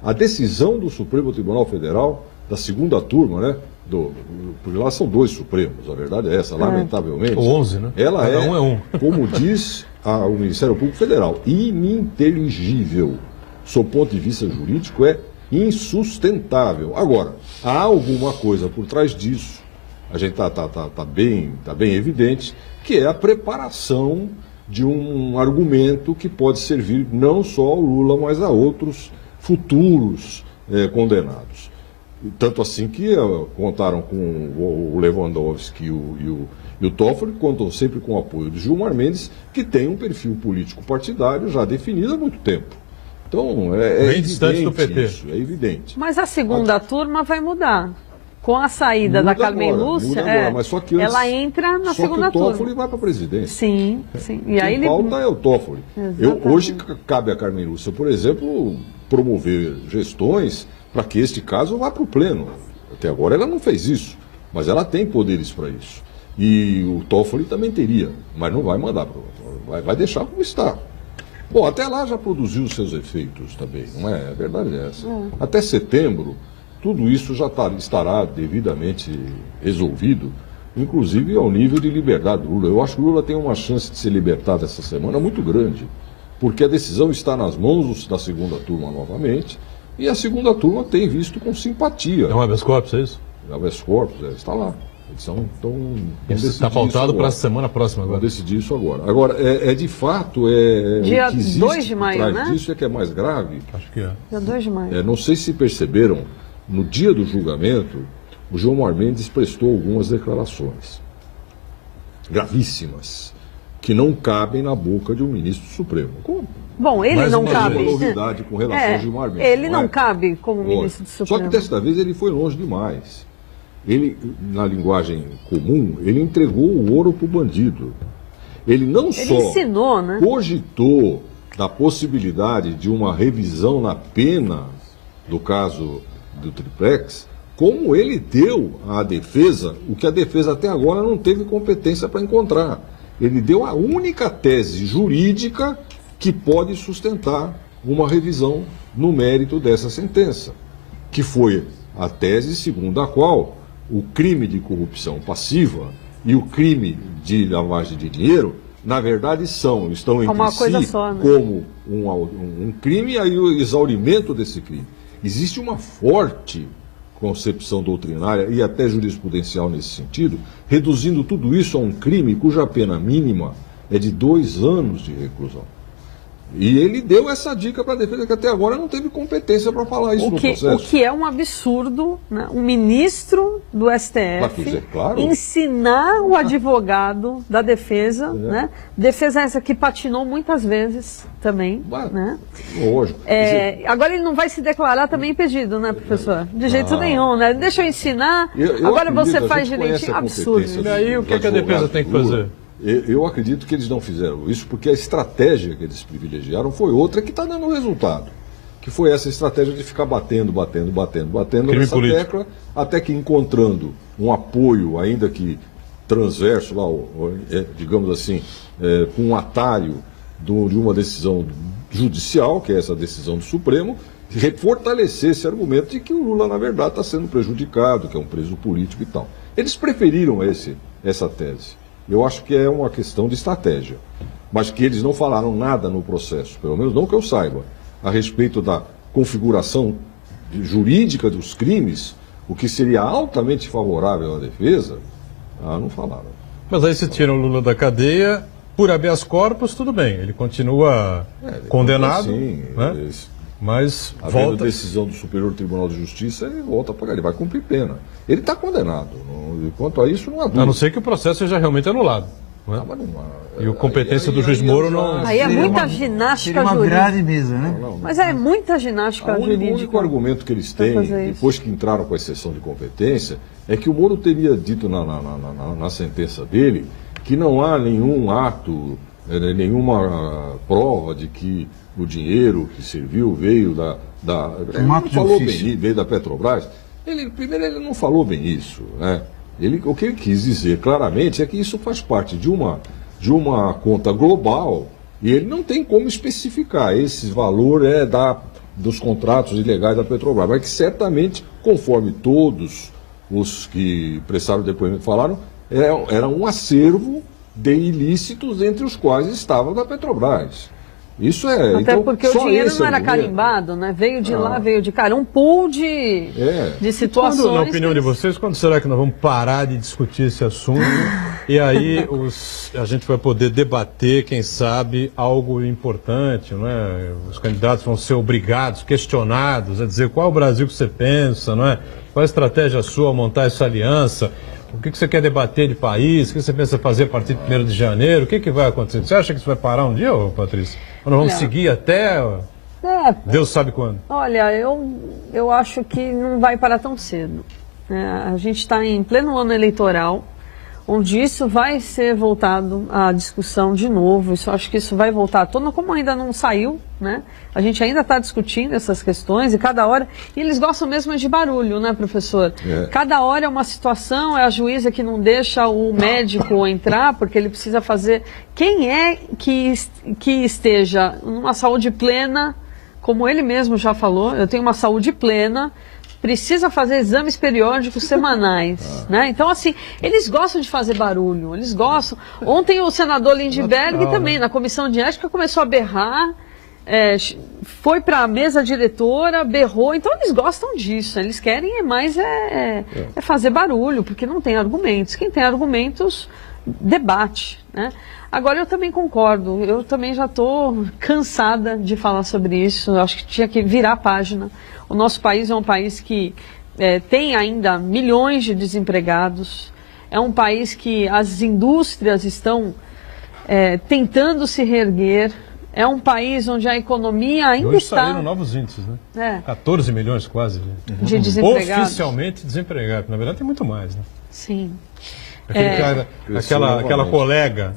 A decisão do Supremo Tribunal Federal, da segunda turma, né? Porque lá são 2 Supremos, a verdade é essa, lamentavelmente. Ou 11, né? Ela Cada um é um. Como diz o Ministério Público Federal, ininteligível. Sob ponto de vista jurídico, é insustentável. Agora, há alguma coisa por trás disso, a gente tá bem evidente, que é a preparação de um argumento que pode servir não só ao Lula, mas a outros futuros condenados. Tanto assim que contaram com o Lewandowski e o Toffoli, contam sempre com o apoio de Gilmar Mendes, que tem um perfil político partidário já definido há muito tempo. Então, bem distante do PT. Isso, é evidente. Mas a segunda turma vai mudar. Com a saída da Carmen Lúcia, mas só que antes, ela entra na segunda turma. Só que o Toffoli vai para a presidência. Sim. E aí Quem pauta é o Toffoli. Hoje cabe a Carmen Lúcia, por exemplo, promover gestões para que este caso vá para o pleno. Até agora ela não fez isso, mas ela tem poderes para isso. E o Toffoli também teria, mas não vai mandar, vai deixar como está. Bom, até lá já produziu os seus efeitos também, não é? A verdade é essa. Até setembro, tudo isso já estará devidamente resolvido, inclusive ao nível de liberdade do Lula. Eu acho que o Lula tem uma chance de ser libertado essa semana muito grande, porque a decisão está nas mãos da segunda turma novamente, e a segunda turma tem visto com simpatia. É um habeas corpus, é isso? É um habeas corpus, está lá. Eles está pautado para a semana próxima agora. Vamos decidir isso agora. Agora, de fato, dia o que existe 2 de maio, por trás né? disso é que é mais grave. Acho que é. Dia 2 de maio. Não sei se perceberam, no dia do julgamento, o Gilmar Mendes prestou algumas declarações gravíssimas. que não cabem na boca de um ministro do Supremo. Bom, ele Mais não uma cabe. novidade com relação ao Gilmar Mendes. Ele não cabe como Lógico. ministro do Só Supremo. que desta vez ele foi longe demais. Ele, na linguagem comum, ele entregou o ouro para o bandido. Ele não só ensinou, né? cogitou da possibilidade de uma revisão na pena do caso do triplex, como ele deu à defesa o que a defesa até agora não teve competência para encontrar. Ele deu a única tese jurídica que pode sustentar uma revisão no mérito dessa sentença, que foi a tese segundo a qual o crime de corrupção passiva e o crime de lavagem de dinheiro, na verdade, estão entre uma coisa si só, né? como um crime e aí o exaurimento desse crime. Existe uma forte concepção doutrinária e até jurisprudencial nesse sentido, reduzindo tudo isso a um crime cuja pena mínima é de 2 anos de reclusão. E ele deu essa dica para a defesa, que até agora não teve competência para falar isso no processo. O que é um absurdo, né? Um ministro do STF claro. ensinar o advogado da defesa, né? Defesa essa que patinou muitas vezes também, né? Lógico. Agora ele não vai se declarar também impedido, né, professor? De jeito nenhum, né? Deixa eu ensinar, agora você faz direitinho. Absurdo. E aí o que a defesa tem que fazer? Eu acredito que eles não fizeram isso porque a estratégia que eles privilegiaram foi outra que está dando resultado. Que foi essa estratégia de ficar batendo nessa tecla, até que encontrando um apoio, ainda que transverso, lá, digamos assim, com um atalho de uma decisão judicial, que é essa decisão do Supremo, fortalecer esse argumento de que o Lula, na verdade, está sendo prejudicado, que é um preso político e tal. Eles preferiram essa tese. Eu acho que é uma questão de estratégia, mas que eles não falaram nada no processo, pelo menos não que eu saiba, a respeito da configuração jurídica dos crimes, o que seria altamente favorável à defesa, não falaram. Mas aí se tira o Lula da cadeia, por habeas corpus, tudo bem, ele continua condenado, Sim, né? Mas havendo volta... decisão do Superior Tribunal de Justiça, ele volta a pagar, ele vai cumprir pena. Ele está condenado. Quanto a isso, não há dúvida. A não ser que o processo seja realmente anulado. Né? E a competência do juiz Moro não... Aí é muita ginástica uma jurídica. grande mesa, né? Mas é muita ginástica O jurídica. único argumento que eles têm, depois que entraram com a exceção de competência, é que o Moro teria dito na sentença dele que não há nenhum ato, nenhuma prova de que o dinheiro que serviu veio ele não falou bem, veio da Petrobras. Primeiro, ele não falou bem isso, né? O que ele quis dizer claramente é que isso faz parte de uma conta global e ele não tem como especificar. Esse valor dos contratos ilegais da Petrobras, mas que certamente, conforme todos os que prestaram depoimento falaram, era um acervo de ilícitos entre os quais estava da Petrobras. Isso é... Até então, porque o dinheiro não era carimbado, né? Veio de lá, veio de cá. Era um pool de situações. Na opinião de vocês, quando será que nós vamos parar de discutir esse assunto e aí a gente vai poder debater, quem sabe, algo importante, não é? Os candidatos vão ser obrigados, questionados, a dizer qual é o Brasil que você pensa, não é? Qual a estratégia sua a montar essa aliança? O que você quer debater de país? O que você pensa fazer a partir de 1º de janeiro? O que vai acontecer? Você acha que isso vai parar um dia, Patrícia? Ou nós vamos seguir até... Deus sabe quando? Olha, eu acho que não vai parar tão cedo. A gente está em pleno ano eleitoral, onde isso vai ser voltado à discussão de novo. Eu acho que isso vai voltar à tona, como ainda não saiu, né? A gente ainda está discutindo essas questões e cada hora... E eles gostam mesmo de barulho, né, professor? Cada hora é uma situação, é a juíza que não deixa o médico entrar, porque ele precisa fazer... Quem é que esteja numa saúde plena, como ele mesmo já falou, eu tenho uma saúde plena... Precisa fazer exames periódicos semanais, né? Então, assim, eles gostam de fazer barulho, eles gostam. Ontem o senador Lindbergh também, na comissão de ética, começou a berrar, foi para a mesa diretora, berrou. Então, eles gostam disso, eles querem fazer barulho, porque não tem argumentos. Quem tem argumentos, debate, né? Agora, eu também concordo, eu também já estou cansada de falar sobre isso, eu acho que tinha que virar a página. O nosso país é um país que tem ainda milhões de desempregados, é um país que as indústrias estão tentando se reerguer. É um país onde a economia ainda Hoje está... saíram novos índices, né? 14 milhões quase de desempregados. Oficialmente desempregados. Na verdade tem muito mais, né? Sim. Aquela colega,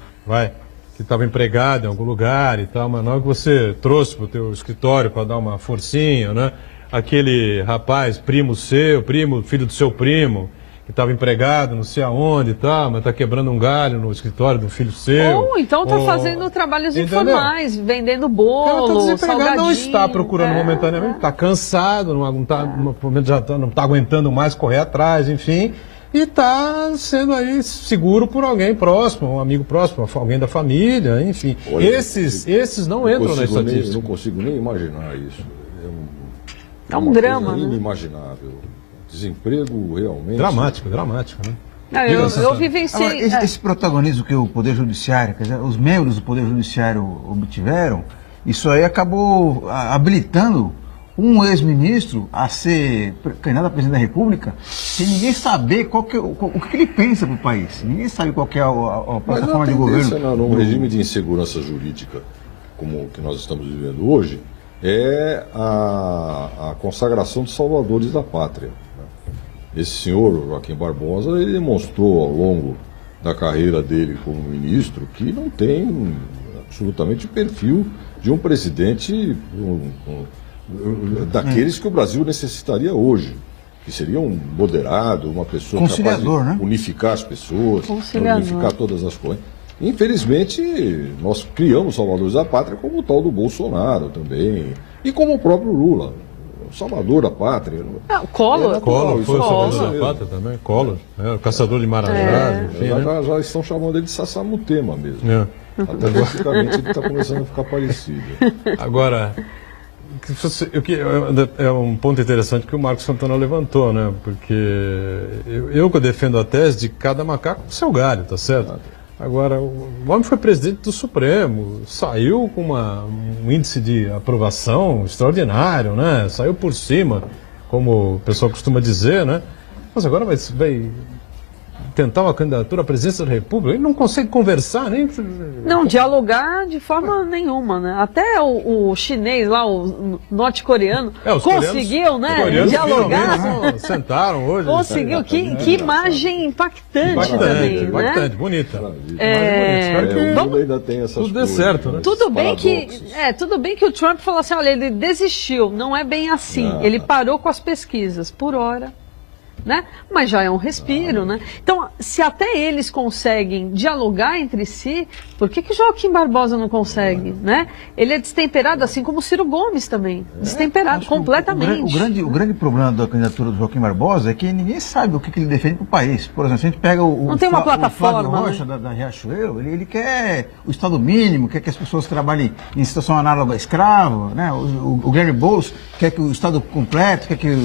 que estava empregada em algum lugar e tal, mas na hora que você trouxe para o teu escritório para dar uma forcinha, né? Aquele rapaz, filho do seu primo, que estava empregado, não sei aonde e tal, mas está quebrando um galho no escritório do filho seu. Ou então está fazendo trabalhos informais, vendendo bolo, salgadinho. Não está procurando momentaneamente, está cansado, não está aguentando mais correr atrás, enfim, e está sendo aí seguro por alguém próximo, um amigo próximo, alguém da família, enfim. Olha, esses não entram na estatística. Não consigo nem imaginar isso. É um drama, coisa inimaginável. Desemprego realmente... Dramático, né? Não, eu vivenciei... Agora, esse protagonismo que o Poder Judiciário, quer dizer, os membros do Poder Judiciário obtiveram, isso aí acabou habilitando um ex-ministro a ser candidato a presidente da República sem ninguém saber o que ele pensa para o país. Ninguém sabe qual que é a plataforma de governo. Num regime de insegurança jurídica como o que nós estamos vivendo hoje, é a consagração dos salvadores da pátria. Esse senhor, Joaquim Barbosa, ele demonstrou ao longo da carreira dele como ministro que não tem absolutamente o perfil de um presidente daqueles que o Brasil necessitaria hoje, que seria um moderado, uma pessoa capaz de unificar as pessoas, unificar todas as coisas. Infelizmente, nós criamos salvadores da pátria como o tal do Bolsonaro também, e como o próprio Lula. Salvador da pátria. Collor foi o salvador da pátria também. Collor, o caçador de Marajás. Já estão chamando ele de Sassamutema mesmo. Até basicamente ele está começando a ficar parecido. Agora, é um ponto interessante que o Marcos Santana levantou, né? Porque eu defendo a tese de cada macaco com seu galho, tá certo? Agora, o homem foi presidente do Supremo, saiu com um índice de aprovação extraordinário, né? Saiu por cima, como o pessoal costuma dizer, né? Mas agora vai tentar uma candidatura à presidência da República, ele não consegue conversar nem... Não, dialogar de forma nenhuma, né? Até o chinês lá, o norte-coreano, conseguiu, né? Dialogar. Sentaram hoje. Conseguiu, que imagem impactante também, impactante, né? bonita. Ainda tem essas tudo deu certo, né? Tudo bem que o Trump falou assim, olha, ele desistiu, não é bem assim, ele parou com as pesquisas, por hora. Né? Mas já é um respiro, né? Então, se até eles conseguem dialogar entre si, por que Joaquim Barbosa não consegue, né? Ele é destemperado, assim como o Ciro Gomes também, destemperado completamente. O grande problema da candidatura do Joaquim Barbosa é que ninguém sabe o que ele defende para o país. Por exemplo, se a gente pega não tem uma plataforma, o Flávio Rocha, da Riachuelo, ele quer o Estado mínimo, quer que as pessoas trabalhem em situação análoga a escravo, né? O Guilherme Boulos quer que o Estado completo, quer que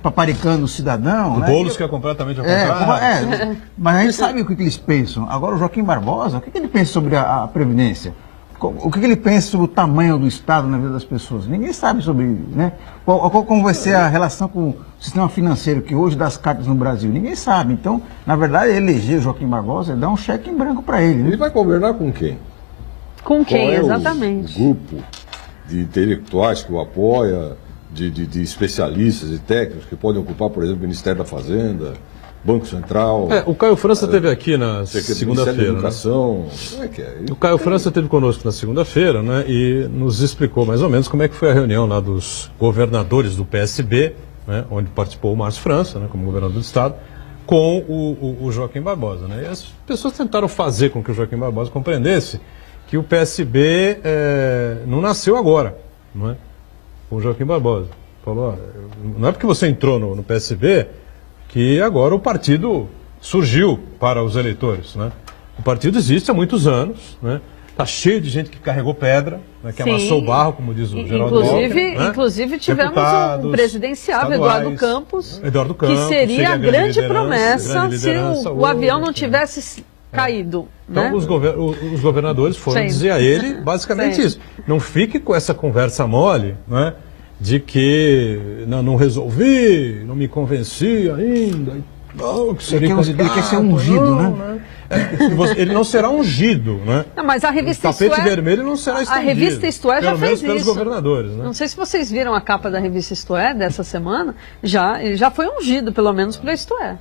paparicando cidadão. O Boulos que é completamente ao contrário. Mas a gente sabe o que eles pensam. Agora, o Joaquim Barbosa, o que ele pensa sobre a Previdência? O que ele pensa sobre o tamanho do Estado na vida das pessoas? Ninguém sabe sobre, né? Como vai ser a relação com o sistema financeiro que hoje dá as cartas no Brasil? Ninguém sabe. Então, na verdade, eleger o Joaquim Barbosa é dar um cheque em branco para ele. Né? Ele vai governar com quem? Com quem, exatamente? O grupo de intelectuais que o apoia, de especialistas e técnicos que podem ocupar, por exemplo, o Ministério da Fazenda, Banco Central... o Caio França esteve aqui na segunda-feira. Educação... Né? Como é que é? O Caio França esteve conosco na segunda-feira, né, e nos explicou mais ou menos como é que foi a reunião lá dos governadores do PSB, né, onde participou o Márcio França, né, como governador do Estado, com o Joaquim Barbosa. Né, e as pessoas tentaram fazer com que o Joaquim Barbosa compreendesse que o PSB não nasceu agora, não é? O Joaquim Barbosa falou, não é porque você entrou no PSB que agora o partido surgiu para os eleitores, né? O partido existe há muitos anos, né? Está cheio de gente que carregou pedra, né? Que amassou barro, como diz o Geraldo Alckmin, né? Inclusive tivemos um presidenciável, Eduardo Campos, que seria a grande promessa se o avião não tivesse caído. Então, né? Os governadores foram dizer a ele basicamente isso. Não fique com essa conversa mole, né, de que não resolvi, não me convenci ainda. Não, que Ele seria ele quer ser ungido, né? Ele não será ungido, né? Não, mas a revista O tapete Isto É... vermelho não será estendido. A revista Isto É já pelo menos fez pelos isso. governadores, né? Não sei se vocês viram a capa da revista Isto É dessa semana. Ele já foi ungido, pelo menos, para Isto É.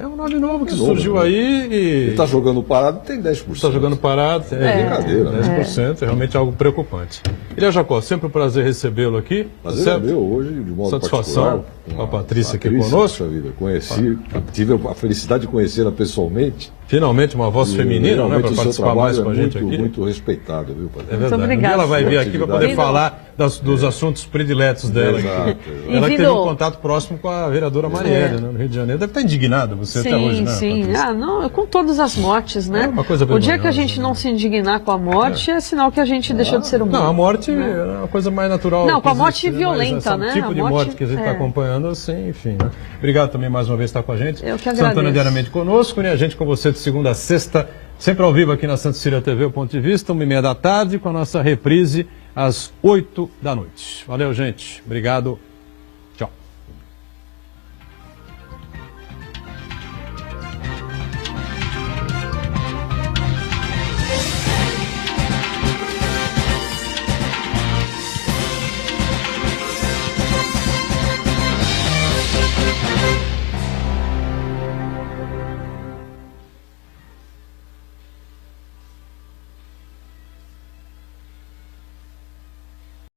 É um nome novo que novo, surgiu né? aí e... Ele está jogando parado, tem 10%. Está jogando parado, brincadeira, né? 10%, é realmente algo preocupante. Ilha Jacó, sempre um prazer recebê-lo aqui. Prazer certo? é meu hoje, de modo Satisfação particular. com a Patrícia aqui conosco. Puxa vida, conheci, tive a felicidade de conhecê-la pessoalmente. Finalmente uma voz feminina, né, realmente para o seu participar mais com a gente muito, aqui. muito respeitado, viu, Patrícia? É verdade. Muito obrigada. Um dia ela vai vir aqui para poder Vindo- falar dos assuntos prediletos dela. Exato, aqui. exato. Ela E que teve vindo- um contato próximo com a vereadora Marielle, né, no Rio de Janeiro. Deve estar indignada você até hoje, né? Sim. Patrícia? Não, com todas as mortes, né? É uma coisa O dia que a vergonhosa, gente né? não se indignar com a morte é sinal que a gente deixou de ser humano. Não, a morte é uma coisa mais natural. Não, com a que morte existe, mas violenta, esse né? tipo A de morte- morte que a gente está é. acompanhando, assim, enfim. Né? Obrigado também mais uma vez por estar com a gente. Eu que Santana agradeço. diariamente conosco, né? A gente com você de segunda a sexta, sempre ao vivo aqui na Santa Cecília TV, o Ponto de Vista, 1h30 da tarde, com a nossa reprise às 8 da noite. Valeu, gente. Obrigado.